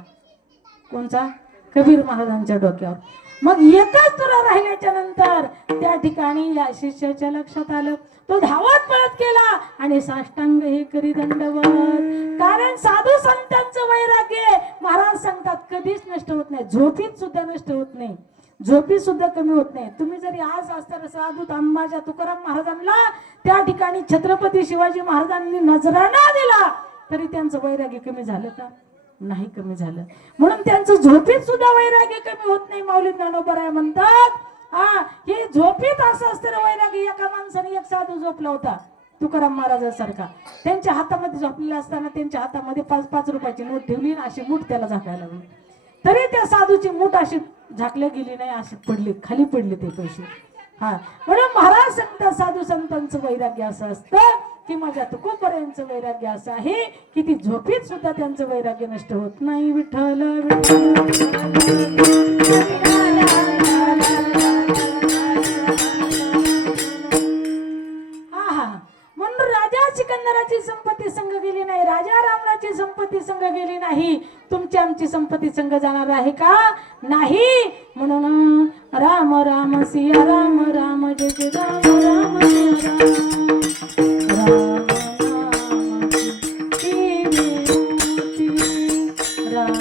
कोणचा, कबीर महाराजांच्या डोक्यावर. मग एकच तुरा राहिल्याच्या नंतर त्या ठिकाणी या शिष्याच्या लक्षात आलं. तो धावत पळत गेला आणि साष्टांग हे करी दंडवत. कारण साधू संतांचं वैराग्य महाराज सांगतात कधीच नष्ट होत नाही, झोपीत सुद्धा नष्ट होत नाही, झोपीत सुद्धा कमी होत नाही. तुम्ही जरी आज असताना साधू अंबाच्या तुकाराम महाराजांना त्या ठिकाणी छत्रपती शिवाजी महाराजांनी नजराणा दिला तरी त्यांचं वैराग्य कमी झालं का, नाही कमी झालं. म्हणून त्यांचं झोपीत सुद्धा वैराग्य कमी होत नाही. माऊली ज्ञानोबराय म्हणतात, हे झोपीत असं असतं वैराग्य. एका माणसाने एक साधू झोपला होता तुकाराम महाराजांसारखा. त्यांच्या हातामध्ये झोपलेला असताना त्यांच्या हातामध्ये 5-5 रुपयाची नोट ठेवली आणि अशी मूठ त्याला झाकायला लागली. तरी त्या साधूची मूठ अशी झाकल्या गेली नाही, अशी पडली, खाली पडले ते पैसे. म्हणून महाराज सांगतात साधू संतांचं वैराग्य असं असतं की माझ्या तुकोपर्यंतचं वैराग्य असं आहे की ती झोपीत सुद्धा त्यांचं वैराग्य नष्ट होत नाही. विठ्ठल हा म्हणून राजा सिकंदराची संपत्ती संघ गेली नाही, राजा रावणाची संपत्ती संघ गेली नाही. तुमची आमची संपत्ती संघ जाणार आहे का? नाही. म्हणून राम राम सिया राम राम जय जय राम राम सिया राम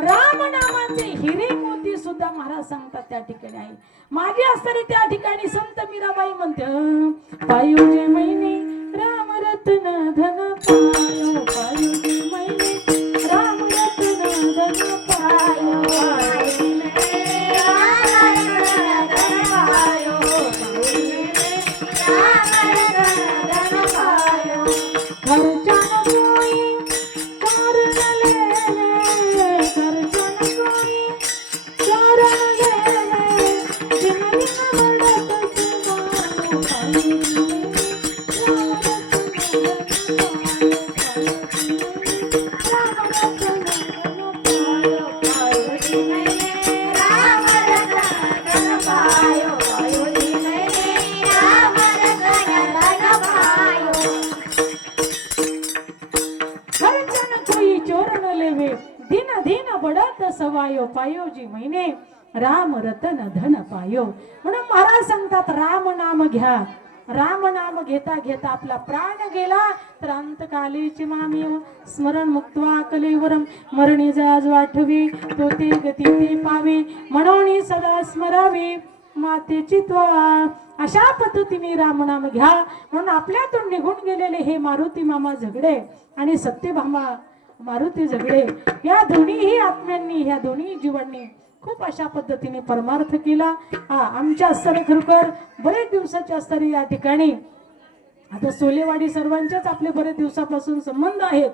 राम नामाचे हिरे मोती सुद्धा महाराज सांगतात त्या ठिकाणी आहे. माझी असताना त्या ठिकाणी संत मीराबाई म्हणते पायोजे महिने राम रत्न धन पायो, पायोजे महिने राम रत्न धन पायो, दिन दिन बडत सवायो पायोजी महिने राम रतन धन पायो. म्हणून महाराज सांगतात राम नाम घ्या. राम नाम घेता घेता आपला प्राण गेला तर अंतकालीची मामीव स्मरण मुक्त्वा कलेवरम मरणी जाज वाठवी तो ते गती ते पावे म्हणून सदा स्मरावे मातेची त्वा. अशा पद्धतीने रामनाम घ्या. म्हणून आपल्यातून निघून गेलेले हे मारुती मामा झगडे आणि सत्यभामा मारुती झगडे या दोन्हीही आत्म्यांनी ह्या दोन्ही जीवांनी खूप अशा पद्धतीने परमार्थ केला. आमच्या असताना खरोखर बरेच दिवसाच्या असताना या ठिकाणी आता सोलेवाडी सर्वांच्याच आपले बरेच दिवसापासून संबंध आहेत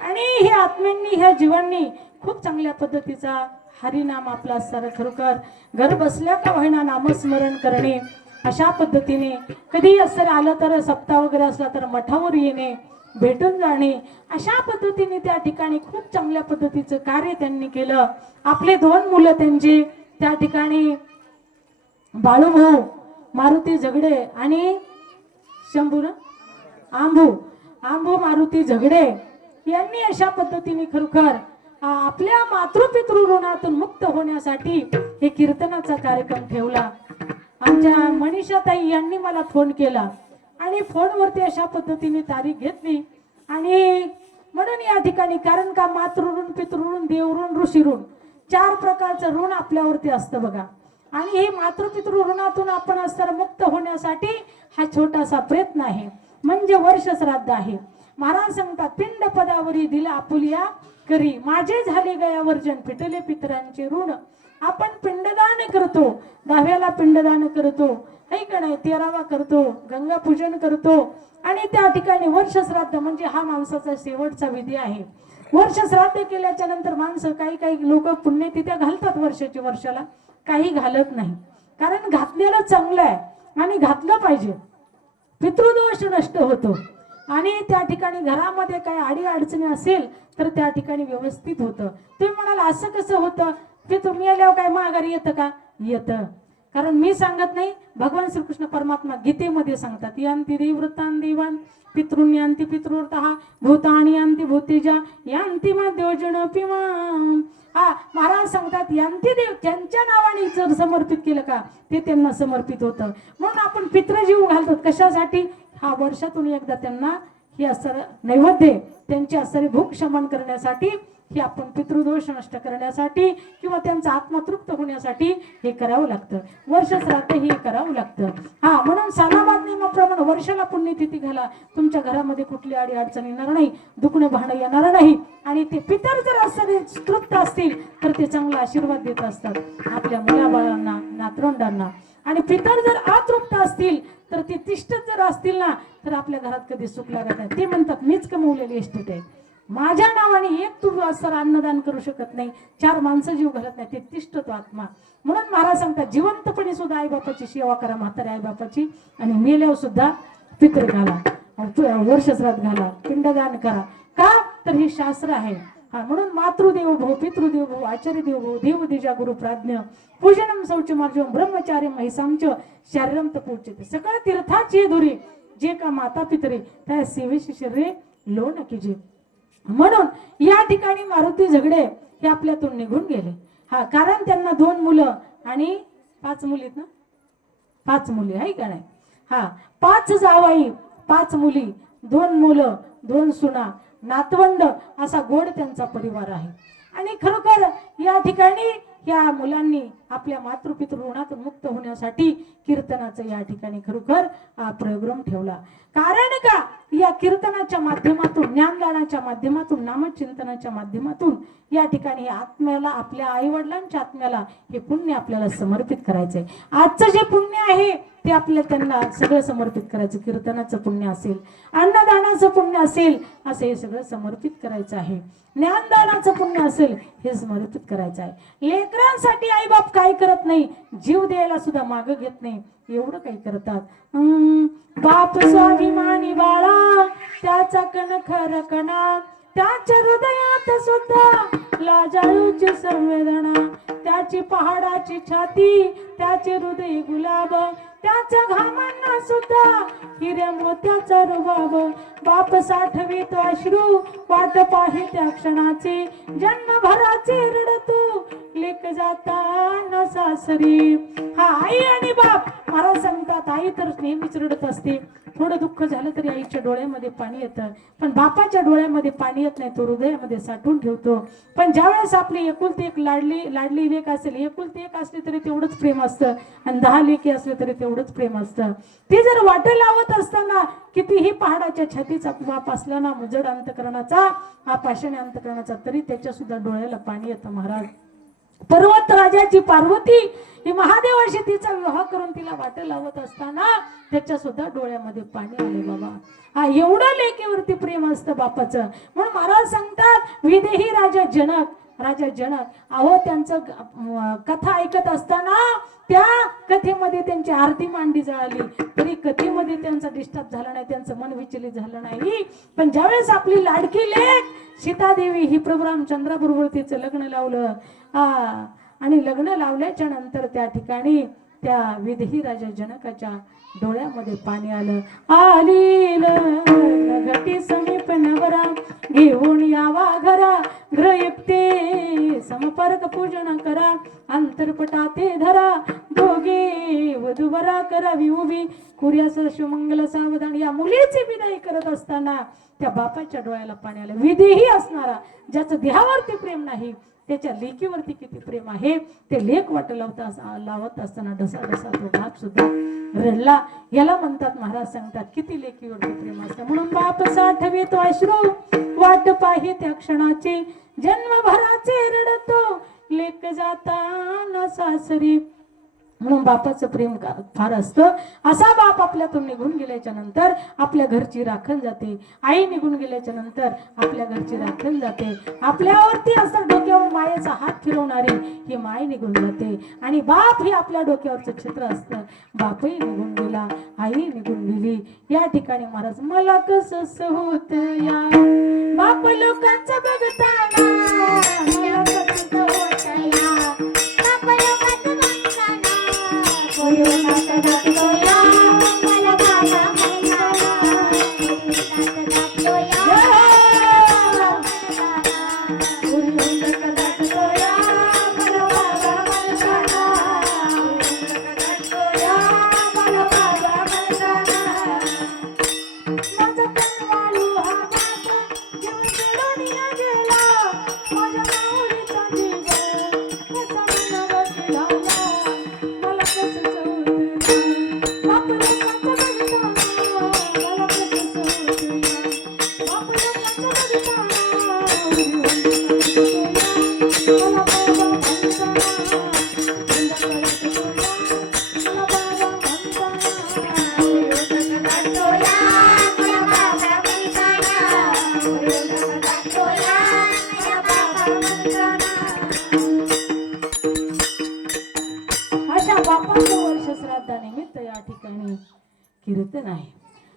आणि हे आत्म्यांनी ह्या जीवांनी खूप चांगल्या पद्धतीचा हरिनाम आपला असताना खरोखर घर बसल्या का होईना नामस्मरण करणे. अशा पद्धतीने कधी असं आलं तर सप्ताह वगैरे असला तर मठावर येणे भेटून जाणे अशा पद्धतीने त्या ठिकाणी खूप चांगल्या पद्धतीचं कार्य त्यांनी केलं. आपले दोन मुलं त्यांचे त्या ठिकाणी बाळूभाऊ मारुती झगडे आणि शंभू ना आंबू मारुती झगडे यांनी अशा पद्धतीने खरोखर आपल्या मातृपितृ ऋणातून मुक्त होण्यासाठी हे कीर्तनाचा कार्यक्रम ठेवला. आमच्या मनीषाताई यांनी मला फोन केला आणि फोनवरती अशा पद्धतीने तारीख घेतली आणि म्हणून या ठिकाणी कारण का मातृऋण पितृऋण देवऋण ऋषी ऋण 4 प्रकारचं ऋण आपल्यावरती असतं बघा. आणि हे मातृपितृ ऋणातून आपण असताना मुक्त होण्यासाठी हा छोटासा प्रयत्न आहे म्हणजे वर्ष श्राद्ध आहे. महाराज सांगतात पिंड पदावरी दिला आपुलिया करी माझे झाले गयावर्जन फिटले पितरांचे ऋण. आपण पिंडदान करतो 10व्याला पिंडदान करतो है का नाही 13वा करतो गंगा पूजन करतो आणि त्या ठिकाणी वर्ष श्राद्ध म्हणजे हा माणसाचा शेवटचा विधी आहे. वर्ष श्राद्ध केल्याच्या नंतर माणसं काही लोक पुण्यतिथ्या घालतात वर्षाची वर्षाला काही घालत नाही कारण घातलेलं चांगलं आहे आणि घातलं पाहिजे. पितृदोष नष्ट होतो आणि त्या ठिकाणी घरामध्ये काही अडी अडचणी असेल तर त्या ठिकाणी व्यवस्थित होतं. तुम्ही म्हणाल असं कसं होतं की तुम्ही आल्यावर काय माघारी येतं का? येतं. कारण मी सांगत नाही भगवान श्रीकृष्ण परमात्मा गीतेमध्ये सांगतात यांती देवव्रतान देवान पितृण्यांती पितृव्रतः भूतानी यांती भूतेजा यांती माद्योजन पिमा. महाराज सांगतात यांती देव त्यांच्या नावाने जर समर्पित केलं का ते त्यांना समर्पित होतं. म्हणून आपण पितृजीव घालतो कशासाठी? हा वर्षातून एकदा त्यांना हे असं नैवेद्य त्यांची असणारी भूक शमन करण्यासाठी हे आपण पितृदोष नष्ट करण्यासाठी किंवा त्यांचा आत्मा तृप्त होण्यासाठी हे करावं लागतं. वर्ष श्राद्ध हे करावं लागतं. म्हणून सालाबाद नियमाप्रमाणे वर्षाला पुण्यतिथी घाला. तुमच्या घरामध्ये कुठली अडी अडचण येणार नाही दुखणं भाणं येणार नाही आणि ते पितर जर असं तृप्त असतील तर ते चांगला आशीर्वाद देत असतात आपल्या मुलाबाळांना नातवंडांना. आणि पितर जर अतृप्त असतील तर ते तिष्ठत जर असतील ना तर आपल्या घरात कधी सुख लागत नाही. ते म्हणतात मीच कमवलेली इष्टित आहे माझ्या नावाने एक तू असं अन्नदान करू शकत नाही, 4 माणसं जीव घालत नाही, ते तिष्ठ तो आत्मा. म्हणून महाराज सांगतात जिवंतपणे सुद्धा आईबापाची सेवा करा, म्हाताऱ्या आईबापाची, आणि मेल्यावर सुद्धा पितृ घाला, वर्षश्राद्ध घाला, पिंडदान करा. का तर हे शास्त्र आहे. हा, म्हणून मातृदेव भव, पितृदेव भव, आचार्य देव भव, देव दिजा गुरु प्राज्ञ, पूजनम शौचमार्जम ब्रह्मचार्य महिसांच शरीरम तपोच्यते. सगळ्या तीर्थाची धुरी जे का माता पितरे त्या सेवेशी शरीरे लोण कीजे. म्हणून या ठिकाणी मारुती झगडे हे आपल्यातून निघून गेले. हा, कारण त्यांना 2 मुलं आणि 5 मुली ना, 5 मुली आहे का नाही. हा, 5 जावाई, 5 मुली, 2 मुलं, 2 सुना, नातवंड, असा गोड त्यांचा परिवार आहे. आणि खरोखर या ठिकाणी या मुलांनी आपल्या मातृपितृ ऋणातून मुक्त होण्यासाठी कीर्तनाचं या ठिकाणी खरोखर प्रोग्राम ठेवला. कारण का या कीर्तनाच्या माध्यमातून, ज्ञानदानाच्या माध्यमातून, नामचिंतनाच्या माध्यमातून या ठिकाणी आत्म्याला, आपल्या आई वडिलांच्या आत्म्याला हे पुण्य आपल्याला समर्पित करायचंय. आजचं जे पुण्य आहे ते आपल्याला त्यांना सगळं समर्पित करायचं. कीर्तनाचं पुण्य असेल, अन्नदानाचं पुण्य असेल, असं हे सगळं समर्पित करायचं आहे. ज्ञानदानाचं पुण्य असेल हे समर्पित करायचं आहे. लेकरांसाठी आईबाप काय करत नाही, जीव द्यायला सुद्धा मागं घेत नाही, एवढं काही करतात. बाप स्वाभिमानी बाळा, त्याचा कणखर कणा, त्याच्या हृदयात सुद्धा लाजाळूची संवेदना, त्याची पहाडाची छाती, त्याचे हृदय गुलाब, त्याच्या घामांना सुद्धा हिऱ्या मोत्याचा रुबाब. बाप साठवीत अश्रू, वाट पाही त्या क्षणाची, जन्मभराचे रडतो लेक जाताना सासरी. हा, आई आणि बाप, महाराज सांगतात आई तर नेहमीच रडत असते. थोडं दुःख झालं तरी आईच्या डोळ्यामध्ये पाणी येतं, पण बापाच्या डोळ्यामध्ये पाणी येत नाही, तो हृदयामध्ये साठवून ठेवतो. पण ज्यावेळेस आपली एकुलती एक लाडली लेक असेल, एकुलती एक असली तरी तेवढंच प्रेम असतं, आणि 10 लेकी असले तरी तेवढंच प्रेम असतं. ते जर वाट लावत असताना कितीही पहाडाच्या छातीचा बाप असला ना, मुजड अंतकरणाचा, हा पाषाणी अंतकरणाचा, तरी त्याच्या सुद्धा डोळ्याला पाणी येतं. महाराज, पर्वत राजाची पार्वती ही महादेवाशी तिचा विवाह करून तिला वाट लावत असताना त्याच्या सुद्धा डोळ्यामध्ये पाणी आले बाबा. हा, एवढं लेकीवरती प्रेम असतं बापाचं. म्हणून महाराज सांगतात विदेही राजा जनक, अहो त्यांचं कथा ऐकत असताना त्या कथेमध्ये त्यांची आरती मांडी जळाली, तरी कथेमध्ये त्यांचा डिस्टर्ब झाला नाही, त्यांचं मन विचलित झालं नाही. पण ज्यावेळेस आपली लाडकी लेक सीतादेवी ही प्रभू रामचंद्राबरोबर तिचं लग्न लावलं, आणि लग्न लावल्याच्या नंतर त्या ठिकाणी त्या विदेही राजा जनकाच्या डोळ्यामध्ये पाणी आलं. आलील घटी समीप नवरा, घेऊन यावा घरा, ग्रयुक्ते समपर्क पूजन करा, अंतरपटा ते धरा, दोघे वधूवरा करावी उभी, कुर्यास शिवमंगल सावधान. या मुलीची विदाई करत असताना त्या बापाच्या डोळ्याला पाणी आलं. विदेही असणारा, ज्याचं देहावरती प्रेम नाही, त्याच्या लेकीवरती किती प्रेम आहे. ते लेक वाट लावत असताना ढसा तो बाप सुद्धा रडला. याला म्हणतात, महाराज सांगतात किती लेकीवरती प्रेम असतं. म्हणून बाप साठवितो अश्रू, वाट पाही त्या क्षणाची, जन्मभराचे रडतो लेक जाताना सासरी. म्हणून बापाचं प्रेम फार असतं. असा बाप आपल्यातून निघून गेल्याच्या नंतर आपल्या घरची राखण जाते. आई निघून गेल्याच्या नंतर आपल्या घरची राखण जाते. आपल्यावरती असं डोक्यावर मायेचा हात फिरवणारी ही माय निघून जाते. आणि बाप हे आपल्या डोक्यावरचं छत्र असतं. बापही निघून गेला, आई निघून गेली. या ठिकाणी महाराज, मला कसं होत या बाप लोकांचं बघताना, मला कसं होत या बाप लोकांचं बघताना, मला बाबा माझ्या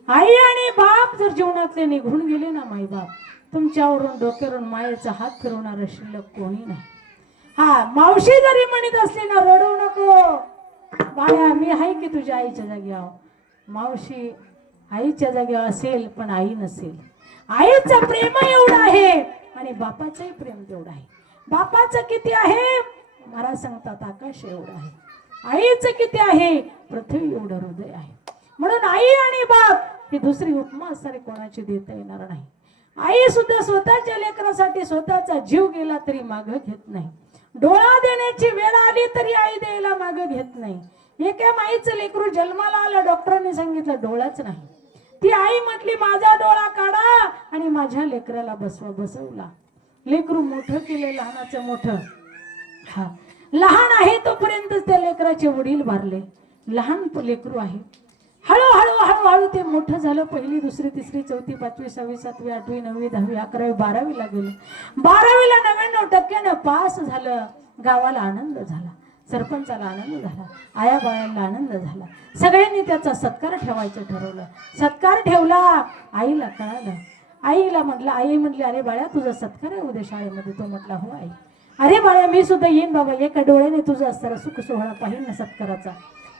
आई आणि बाप जर जीवनातले निघून गेले ना, माई बाप, तुमच्यावरून डोक्यावरून मायेचा हात फिरवणारं शिल्लक कोणी नाही. हा, मावशी जरी म्हणत असली ना, रडू नको बाळा, मी आहे की तुझ्या आईच्या जागेवर. मावशी आईच्या जागेवर असेल पण आई नसेल. आईचं प्रेम एवढं आहे आणि बापाचंही प्रेम तेवढं आहे. बापाचं किती आहे मला सांगतात, आकाश एवढं आहे. आईचं किती आहे, पृथ्वी एवढं हृदय आहे. म्हणून आई आणि बाप ही दुसरी उपमा असणारी कोणाची देता येणार नाही. आई सुद्धा स्वतःच्या लेकरासाठी स्वतःचा जीव गेला तरी मागं घेत नाही. डोळा देण्याची वेळ आली तरी आई द्यायला मागं घेत नाही. एका माईचं लेकरू जन्माला आलं, डॉक्टरांनी सांगितलं डोळाच नाही. ती आई म्हटली माझा डोळा काढा आणि माझ्या लेकराला बसवला. लेकरू मोठं केलं, लहानाचं मोठं. हा, लहान आहे तोपर्यंत त्या लेकराचे वडील वारले. लहान लेकरू आहे. हळूहळू हळूहळू ते मोठं झालं. पहिली, दुसरी, तिसरी, चौथी, पाचवी, 6वी, 7वी, 8वी, 9वी, 10वी, 11वी, 12वीला गेलं. 12वीला 99% पास झालं. गावाला आनंद झाला, सरपंचाला आनंद झाला, आया बायांना आनंद झाला. सगळ्यांनी त्याचा सत्कार ठेवायचं ठरवलं. सत्कार ठेवला. आईला कळालं. आईला म्हटलं, आई म्हटली अरे बाळा तुझा सत्कार आहे उद्या शाळेमध्ये. तो म्हटला हो आई. अरे बाळा मी सुद्धा येईन बाबा, एका डोळ्याने तुझा असताना सुख सोहळा पाहिल ना सत्काराचा.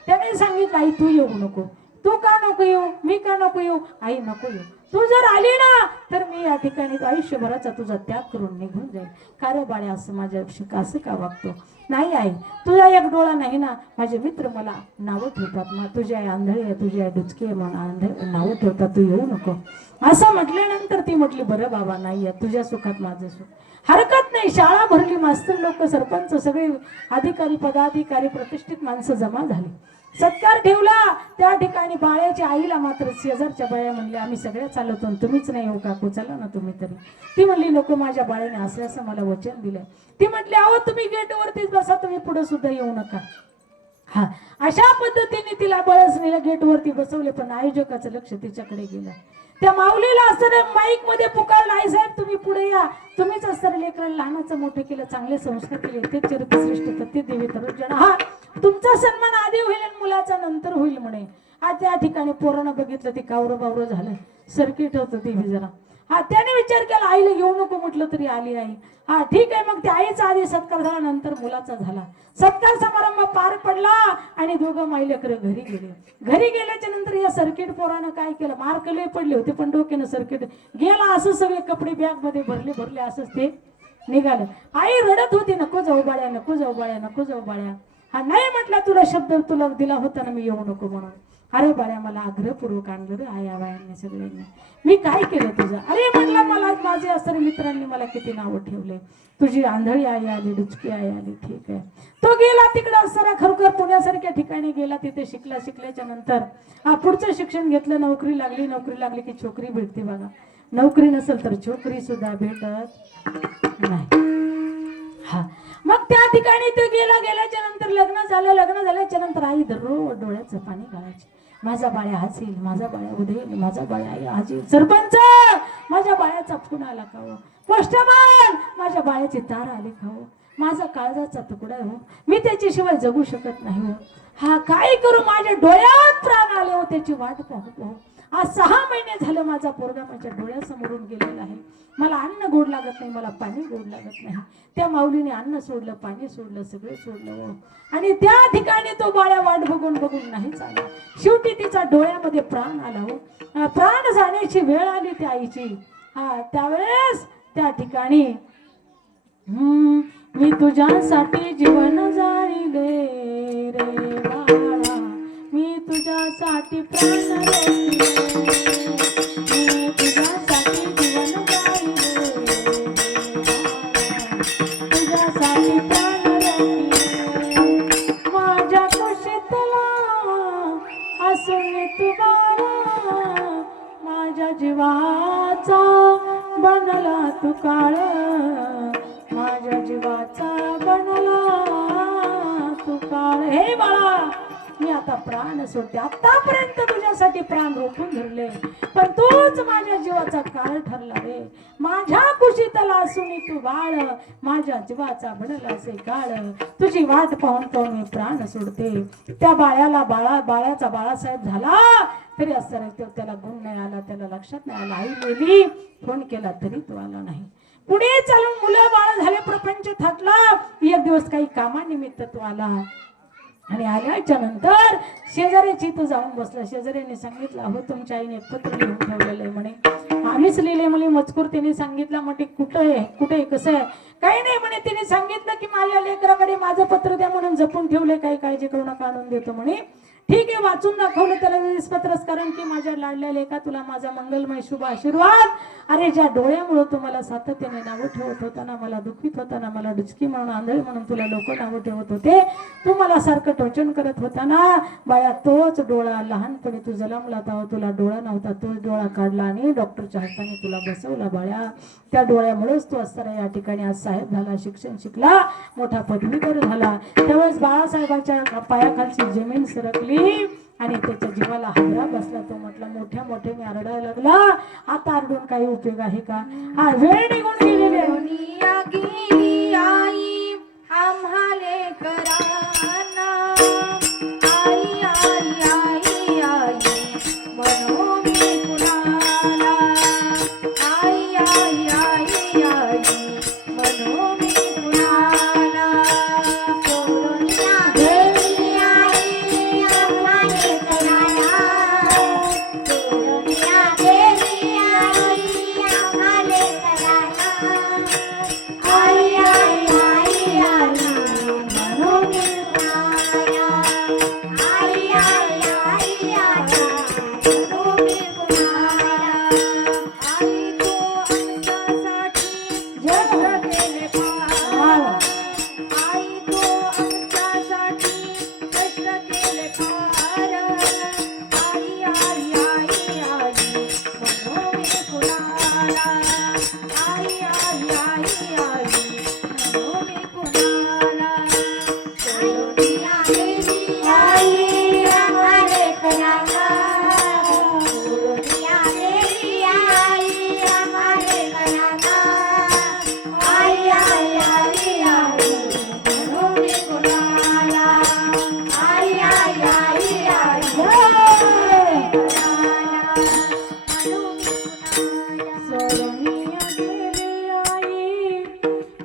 त्याने सांगितलं आई तू येऊ नको. तू का नको येऊ, मी का नको येऊ. आई नको येऊ, तू जर आली ना तर मी या ठिकाणी आयुष्यभराचा तुझा त्याग करून निघून जाईल. का रे बाळा असं माझ्याशी असं का वागतो. नाही आई, तुझा एक डोळा नाही ना. माझे मित्र मला नावं ठेवतात ना, तुझी आई आंधळी आहे, तुझी आई डुचकी आहे म्हणून नावं ठेवतात, तू येऊ नको. असं म्हटल्यानंतर ती म्हटली बरं बाबा नाही आहे, तुझ्या सुखात माझं सुख. हरकत नाही. शाळा भरली, मास्तर लोक, सरपंच, सगळे अधिकारी, पदाधिकारी, प्रतिष्ठित माणसं जमा झाली. सत्कार ठेवला. त्या ठिकाणी बाळ्याच्या आईला मात्र शेजारच्या बाया म्हणल्या आम्ही सगळ्या चालवतो, तुम्हीच नाही येऊ काकू, चला ना तुम्ही तरी. ती म्हणली नको, माझ्या बाळेने असं असं मला वचन दिलंय. ती म्हटली अहो तुम्ही गेटवरतीच बसा, तुम्ही पुढे सुद्धा येऊ नका. हा, अशा पद्धतीने तिला बळसणीला गेटवरती बसवले. पण आयोजकाचं लक्ष तिच्याकडे गेलं. त्या माऊलीला असताना माईक मध्ये पुकारलं आई साहेब तुम्ही पुढे या, तुम्हीच असताना लेकराला लहानाचं मोठं केलं, चांगले संस्कार केले, ते चरित्रश्रेष्ठ पती देवी तरुजन. हा, तुमचा सन्मान आधी होईल आणि मुलाचा नंतर होईल म्हणे. आज त्या ठिकाणी पोरानं बघितलं ते कावरं बावरं झालं. सर्किट होतं देवी जरा. हा, त्याने विचार केला आईला येऊ नको म्हटलं तरी आली आई. हा ठीक आहे. मग त्या आईचा आधी सत्कार झाला, नंतर मुलाचा झाला. सत्कार समारंभ पार पडला आणि दोघं माई लेकरं घरी गेले. घरी गेल्याच्या नंतर या सर्किट पोरानं काय केलं, मार्क लय पडले होते पण डोक्यानं सर्किट गेला. असं सगळे कपडे बॅग मध्ये भरले असंच ते निघालं. आई रडत होती नको जाऊ बाळ्या, नको जाऊ बाळ्या, नको जाऊ बाळ्या. हा नाही म्हटला तुला शब्द तुला दिला होता ना मी येऊ नको म्हणून. अरे बाळ्या मला आग्रहपूर्वक आणलं रे आया बायांनी सगळ्यांनी, मी काय केलं तुझं. अरे म्हटलं मला माझे असणारे मित्रांनी मला किती नावं ठेवले, तुझी आंधळी आई आली, डुचकी आई आली. ठीक आहे. तो गेला तिकडे असताना खरोखर पुण्यासारख्या ठिकाणी गेला. तिथे शिकल्याच्या नंतर पुढचं शिक्षण घेतलं, नोकरी लागली की छोकरी भेटते बघा. नोकरी नसेल तर छोकरी सुद्धा भेटत नाही. हा, मग त्या ठिकाणी तो गेल्याच्या नंतर लग्न झाल्याच्या नंतर आई दररोज डोळ्याचं पाणी घालायची. माझा बाळ्या हसेल, माझा बाळ्या उदेल, माझा बाळ्या हसेल. सरपंच माझ्या बाळ्याचा फोन आला का हो, पोस्टमन माझ्या बाळ्याची तार आली का हो, माझा काळजाचा तुकडा हो, मी त्याच्याशिवाय जगू शकत नाही हो. हा काय करू, माझ्या डोळ्यात प्राण आले हो, त्याची वाट पाहतो हो. आज 6 महिने झालं माझा पोरगा माझ्या डोळ्यासमोरून गेलेला आहे. मला अन्न गोड लागत नाही, मला पाणी गोड लागत नाही. त्या माऊलीने अन्न सोडलं, पाणी सोडलं, सगळं सोडलं हो. आणि त्या ठिकाणी तो बाळ्या वाट बघून नाही चालला. शेवटी तिचा डोळ्यामध्ये प्राण आला हो. प्राण जाण्याची वेळ आली त्या आईची. हा, त्यावेळेस त्या ठिकाणी मी तुझ्यासाठी जीवन जाळीले रे बाळा, मी तुझ्यासाठी प्राण मी तुझ्यासाठी जीवन जाळीले, तुझ्यासाठी प्राण माझ्या कुशीतला असून तू बाळा, माझ्या जीवाचा बनला तू काळ, माझ्या जीवाचा बनला तू काळ. हे बाळा मी आता प्राण सोडते. आतापर्यंत तुझ्यासाठी प्राण रोखून धरले पण तूच माझ्या जीवाचा काळ ठरला रे. माझ्या कुशीतला असून तू बाळ, माझ्या जीवाचा बनला असे काळ, तुझी वाट पाहून तो मी प्राण सोडते. त्या बाळ्याचा बाळासाहेब झाला. तरी असं त्याला गुण नाही आला, त्याला लक्षात नाही आला. आई मेली, फोन केला तरी तो आला नाही. पुढे चालून मुलं बाळ झाले, प्रपंच थकला. एक दिवस काही कामानिमित्त तो आला आणि आल्याच्या नंतर शेजाऱ्याची तो जाऊन बसला. शेजाऱ्याने सांगितलं, अहो तुमच्या आईने एक पत्र लिहून ठेवलेलं आहे म्हणे. आम्हीच लिहिले म्हणे मजकूर. त्याने सांगितला म्हणे कुठे कसं आहे? काही नाही म्हणे. तिने सांगितलं की माझ्या लेकराकडे माझं पत्र द्या म्हणून जपून ठेवले, काही काळजी करू नका, आणून देतो म्हणे. ठीक आहे, वाचून दाखवलं त्याला पत्रच. कारण की माझ्या लाडल्या लेका, तुला माझा मंगलमय शुभ आशीर्वाद. अरे ज्या डोळ्यामुळे तुम्हाला सातत्याने नावं ठेवत होताना, मला दुःखित होताना, मला डुचकी म्हणून, आंधळी म्हणून तुला लोक नावं ठेवत होते, तू मला सारखं टोचन करत होता ना बाळा. तोच डोळा लहानपणी तू जन्मला तेव्हा तुला डोळा नव्हता, तोच डोळा काढला आणि डॉक्टरच्या हाताने तुला बसवला बाळा. त्या डोळ्यामुळेच तू असताना या ठिकाणी आज साहेब झाला, शिक्षण शिकला, मोठा पदवीधर झाला. त्यावेळेस बाळासाहेबांच्या पायाखालची जमीन सरकली आणि त्याच्या जीवाला हादरा बसला. तो म्हटला, मोठ्या मी आरडायला लागला, आता आरडून काही उपयोग आहे का? हा वेळ निघून गेलेली आहे. दुनिया गेली आई आम्हाले कराना, आई आई आई आई म्हणू मी कुणाला, आई आई आई आई म्हणू मी कुणाला. दुनिया गेली आई आम्हाले कराना, दुनिया गेली आई आम्हाले कराना, आई आई आई आई म्हणू मी कुणाला, आई आई आई आई म्हणू मी कुणाला. आई तू आमच्यासाठी जग केले फार, आई तू आमच्यासाठी कष्ट केले फार, आई आई आई आई म्हणू मी कुणाला, आई आई आई आई म्हणू मी कुणाला. दुनिया गेली आई आम्हाले कराना, दुनिया गेली आई आम्हाले कराना, आई आई आई आई म्हणू मी कुणाला, आई आई आई आई म्हणू मी कुणाला. सोडूनिया गेली आई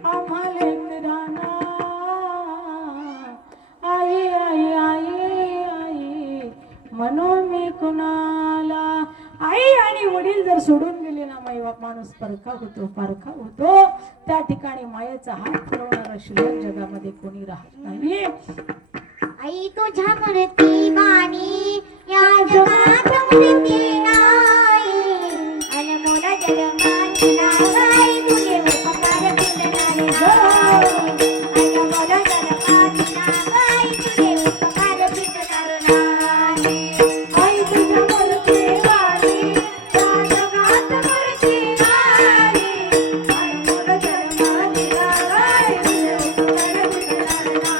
आम्हाले कराना, आई आई आई आई म्हणून मी कुणाला. आई आणि वडील जर सोडून गेले ना, माईबाप माणूस पारखा होतो. त्या ठिकाणी मायेचा हात फिरवणारा शिल्लक जगामध्ये कोणी राहत नाही. आई तुझ्या मूर्ती वाणी या जगात मूर्ती नाही, अनमोल जन्मात नाही तुझे उपकार फिरणारे नाही, अनमोल जन्मात नाही तुझे उपकार फिरणारे नाही. आई तुझ्या मूर्ती वाणी या जगात मूर्ती नाही, अनमोल जन्मात नाही तुझे उपकार फिरणारे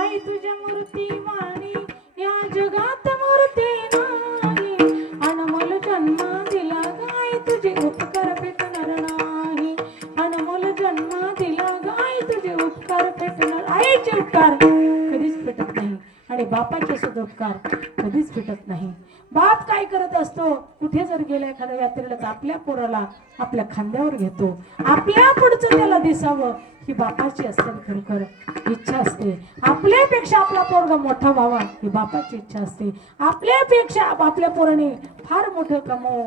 आई तुझ्या मूर्ती वाणी या जगात मूर्ती नाही, अनमोल जन्म दिला गाय तुझे उपकार फेटणार नाही, अनमोल जन्म दिला गाय तुझे उपकार फेटणार. आईचे उपकार कधीच फेटत नाही आणि बापाचे सुद्धा उपकार कधीच फेटत नाही. बाप काय करत असतो, कुठे जर गेला एखाद्या यात्रेला तर आपल्या पोराला आपल्या खांद्यावर घेतो. आपल्या पुढचं त्याला दिसावं ही बापाची असते खरोखर इच्छा असते. आपल्यापेक्षा आपला पोरगा मोठा व्हावा ही बापाची इच्छा असते. आपल्यापेक्षा आपल्या पोराने फार मोठं कमव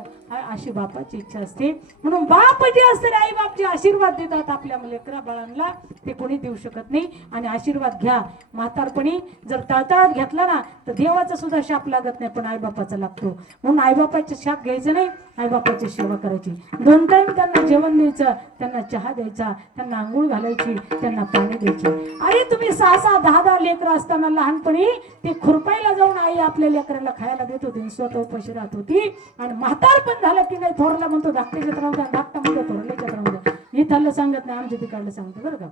अशी बापाची इच्छा असते. म्हणून बाप जे असते आई बाप जे आशीर्वाद देतात आपल्या लेकरा बाळांना ते कोणी देऊ शकत नाही. आणि आशीर्वाद घ्या. म्हातारपणी जर तळतळात घेतला ना तर देवाचा सुद्धा शाप लागत नाही, पण आईबापाचा लागतो. म्हणून आईबापाचे शाप घ्यायचं नाही, आईबापाची सेवा करायची. 2 टाइम त्यांना जेवण द्यायचं, त्यांना चहा द्यायचा, त्यांना आंघोळ घालायची, त्यांना पाणी द्यायची. अरे तुम्ही 6-6, 10-10 लेकरं असताना लहानपणी ते खुरपायला जाऊन आई आपल्या लेकराला खायला देत होती, स्वतः उपाशी राहत होती. आणि म्हातारपण झालं की नाही थोरला म्हणतो धाकट्याच्यात राहू द्या, धाकटा म्हणतो थोरल्याच्यात राहू द्या. इथलं सांगत नाही, आमच्या तिकडलं सांगतो बरं का.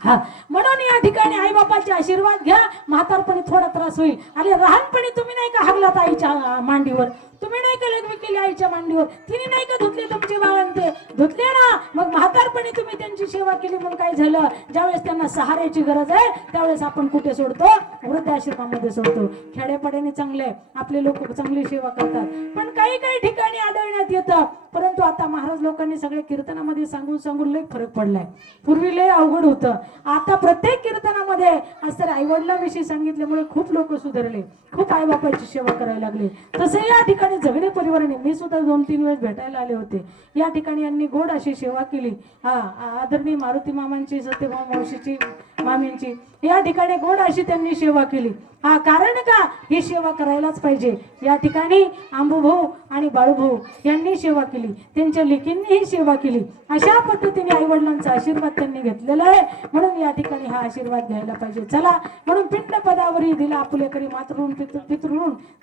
हा, म्हणून या ठिकाणी आई बापाचे आशीर्वाद घ्या. म्हातारपणी थोडा त्रास होईल. अरे लहानपणी तुम्ही नाही का हागलात आईच्या मांडीवर, तुम्ही नाही का लग्न केली आईच्या मांडीवर, तिने नाही का धुतले तुमचे बाळांन ते धुतले ना. मग म्हातारपणी तुम्ही त्यांची सेवा केली म्हणून काय झालं, ज्यावेळेस त्यांना सहाऱ्याची गरज आहे त्यावेळेस आपण कुठे सोडतो, वृद्धाश्रमामध्ये सोडतो. खेड्यापाड्याने चांगले आपले लोक चांगली सेवा करतात, पण काही काही ठिकाणी आढळण्यात येतं. परंतु आता महाराज लोकांनी सगळे कीर्तनामध्ये सांगून सांगून लय फरक पडलाय. पूर्वी लय अवघड होतं, आता प्रत्येक कीर्तनामध्ये असं आईवडिलांविषयी सांगितल्यामुळे खूप लोक सुधारले, खूप आईबापाची सेवा करायला लागले. तसं या ठिकाणी झगडे परिवाराने मी सुद्धा 2-3 वेळेस भेटायला आले होते. या ठिकाणी यांनी गोड अशी सेवा केली. आदरणीय मारुती मामांची, सत्यभामा मावशीची, मामींची या ठिकाणी गोड अशी त्यांनी सेवा केली. कारण का ही सेवा करायलाच पाहिजे. या ठिकाणी आंबूभाऊ आणि बाळूभाऊ यांनी सेवा केली, त्यांच्या लेकींनीही सेवा केली. अशा पद्धतीने आई वडिलांचा आशीर्वाद त्यांनी घेतलेला आहे. म्हणून या ठिकाणी हा आशीर्वाद घ्यायला पाहिजे. चला, म्हणून पिंड पदावरी दिला आपुलेकरी मातृ पितृ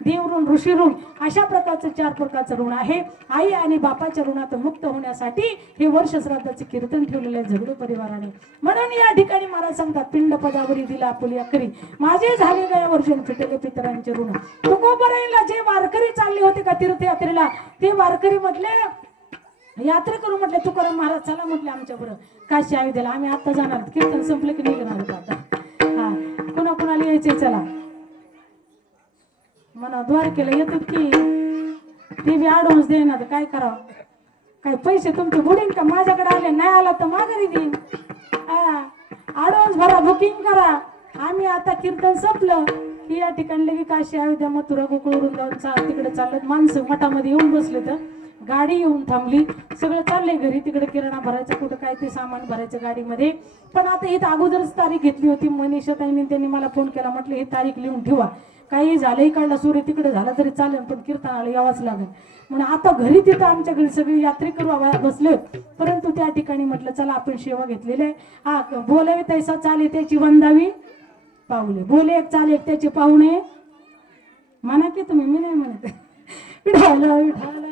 देव ऋषी ऋण अशा प्रकारचं 4 प्रकारचं ऋण आहे. आई आणि बापाच्या ऋणात मुक्त होण्यासाठी हे वर्ष श्राद्धाचे कीर्तन ठेवलेले आहे झगडे परिवाराने. म्हणून या ठिकाणी महाराज सांगतात पिंड पदावरी दिला आपुलेकरी माझे झाले गया वर्षण फिटले पितरांचे ऋण. तुकोबराईला जे वारकरी चालले होते का तीर्थयात्रेला, ते वारकरी म्हटले, यात्रा करू म्हटले तुकाराम महाराज चला म्हटले आमच्या बरोबर काशी अयोध्येला. आम्ही आता जाणार, कीर्तन संपले की निघणार होतो आता. हा, कुणा कुणाला यायचे चला म्हणा. द्वारकेला येतात की ते बी ऍडव्हान्स देणार, काय करावं, काय पैसे तुमचे बुडीन का, माझ्याकडे आले नाही आला तर माघारी देईन. ऍडव्हान्स भरा, बुकिंग करा. आम्ही आता कीर्तन संपलं की या ठिकाणी लगे काशी अयोध्या मथुरा गोकुळ वृंदावन तिकडे चालत. माणसं मठामध्ये येऊन बसले तर गाडी येऊन थांबली, सगळं चाललंय घरी. तिकडे किराणा भरायचं, कुठं काय ते सामान भरायचं गाडीमध्ये. पण आता इथं अगोदरच तारीख घेतली होती. मनीषा ताईंनी त्यांनी मला फोन केला, म्हटलं ही तारीख लिहून ठेवा, काही झालंही काढला सूर्य तिकडे झाला तरी चालेल, पण कीर्तनाला यावंच लागेल. म्हणून आता घरी तिथं आमच्या घरी सगळी यात्रेकरू बसले. परंतु त्या ठिकाणी म्हटलं चला आपण सेवा घेतलेली आहे. बोलावे तैसा चाले त्याची वंदावी पाहुले, बोले एक चाले एक त्याचे पाहुणे म्हणा की तुम्ही, मी नाही म्हणत. विठाला विठाला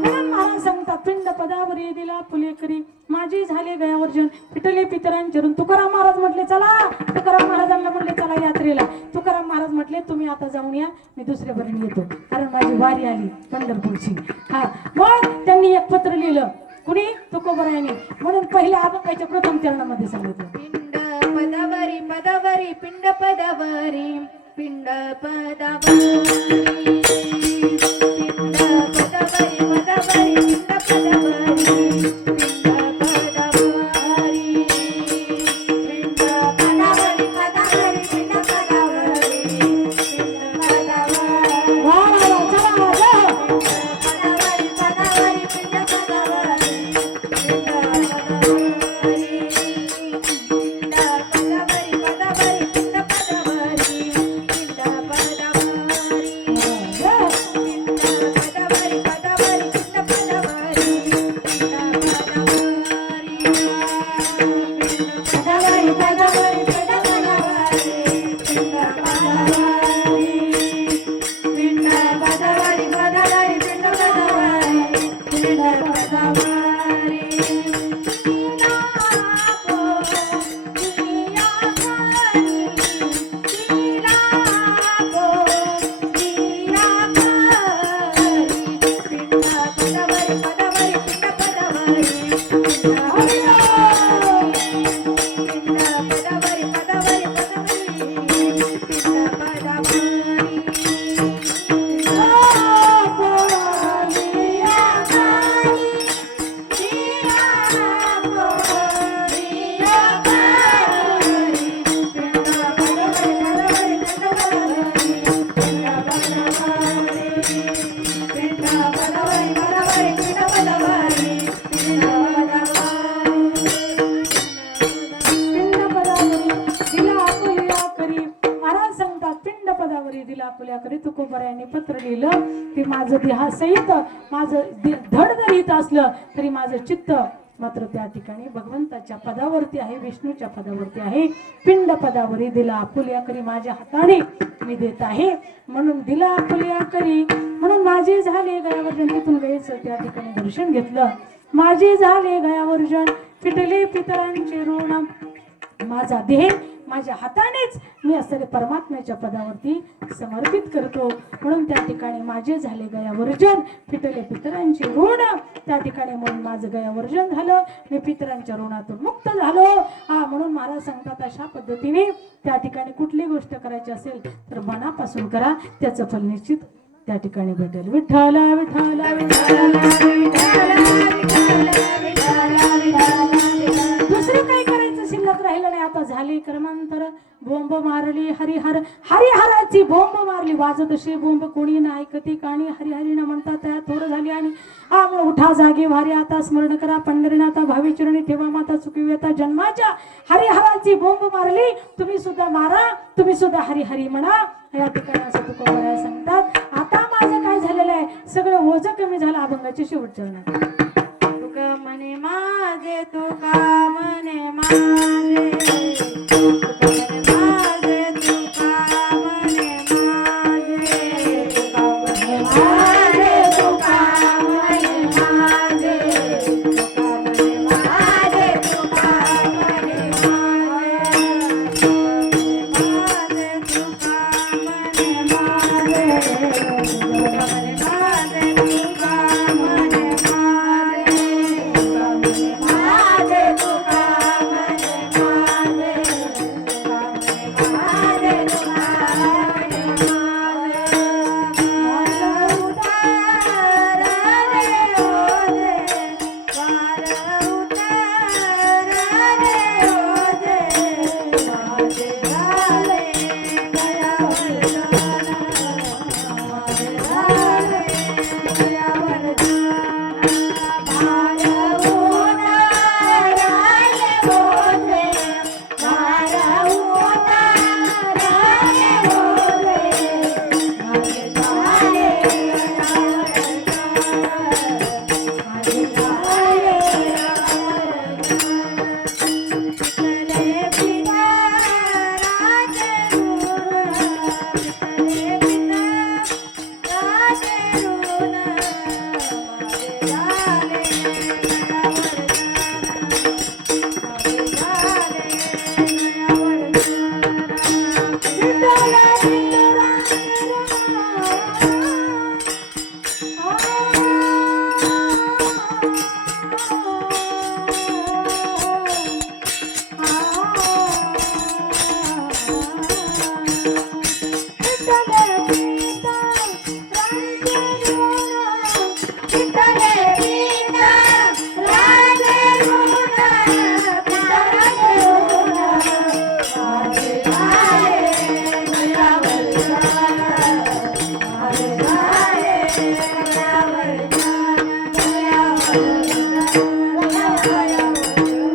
म्हणून महाराज सांगतात पिंड पदावरी दिला फुलेकरी माझे झाले गयावर्जन फिटले पितरांचे ऋण. तुकाराम महाराज म्हटले चला, तुकाराम महाराजांना म्हटले चला यात्रेला. तुकाराम महाराज म्हटले तुम्ही आता जाऊन या, मी दुसऱ्या बरीने येतो, कारण माझी वारी आली पंढरपूरची. मग त्यांनी एक पत्र लिहिलं, कुणी तुकोबरायाने. म्हणून पहिल्या अभंगाच्या प्रथम चरणामध्ये सांगितलं पिंड पदावरी पदावरी पिंड पदावरी पिंड पदावरी पिंड पदावरी पदावरी पिंड पदावरी पिंड पदावरी पिंड पदावरी पदावरी पिंड पदावरी पिंड पदावरी वा वा वा, चला पदावरी पदावरी पिंड पदावरी पिंड पदावरी लिहिलं की माझं देहासहित माझं धड जरी इथं असलं तरी माझं चित्त मात्र त्या ठिकाणी भगवंताच्या पदावरती आहे, विष्णूच्या पदावरती आहे. पिंड पदावरी दिला आपुल्या करी माझ्या हाताने मी देत आहे. म्हणून दिला आपुल्या करी म्हणून माझे झाले गयावर्जन. तिथून गायचं त्या ठिकाणी दर्शन घेतलं. माझे झाले गयावर्जन फिटले पितरांचे ऋण. माझा देह माझ्या हातानेच मी असलेले परमात्म्याच्या पदावरती समर्पित करतो. म्हणून त्या ठिकाणी माझे झाले गयावर्जन फिटले पितरांचे ऋण. त्या ठिकाणी म्हणून माझं गयावर्जन झालं, मी पितरांच्या ऋणातून मुक्त झालो. म्हणून महाराज सांगतात अशा पद्धतीने त्या ठिकाणी कुठली गोष्ट करायची असेल तर मनापासून करा, त्याचं फल निश्चित त्या ठिकाणी भेटेल. विठ्ठल विठ्ठल दुसरं काही करायचं शिल्लक राहिलं नाही. आता झाली कर्मांतर बोंब मारली हरिहर हरिहराची बोंब मारली. वाजत अशी बोंब कोणी ना ऐकती काणी हरिहरी न म्हणता त्या थोर झाली. आणि उठा जागी वारी आता स्मरण करा पंढरीनाथा भावी चरणी ठेवा माता चुकवी आता जन्माच्या. हरिहराची बोंब मारली, तुम्ही सुद्धा मारा, तुम्ही सुद्धा हरिहरी म्हणा. या ठिकाणी असं तुकोबाराय सांगतात. आता माझं काय झालेलं आहे, सगळं ओझं कमी झालं. अभंगाचे शेवट चरण तुका म्हणे माझे तुका म्हणे माझे तुका म्हणे माझे तुका म्हणे माझे तुका म्हणे माझे तुका म्हणे माझे तुका म्हणे माझे तुका म्हणे माझे तुका म्हणे माझे तुका म्हणे माझे तुका म्हणे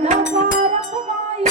नकार माई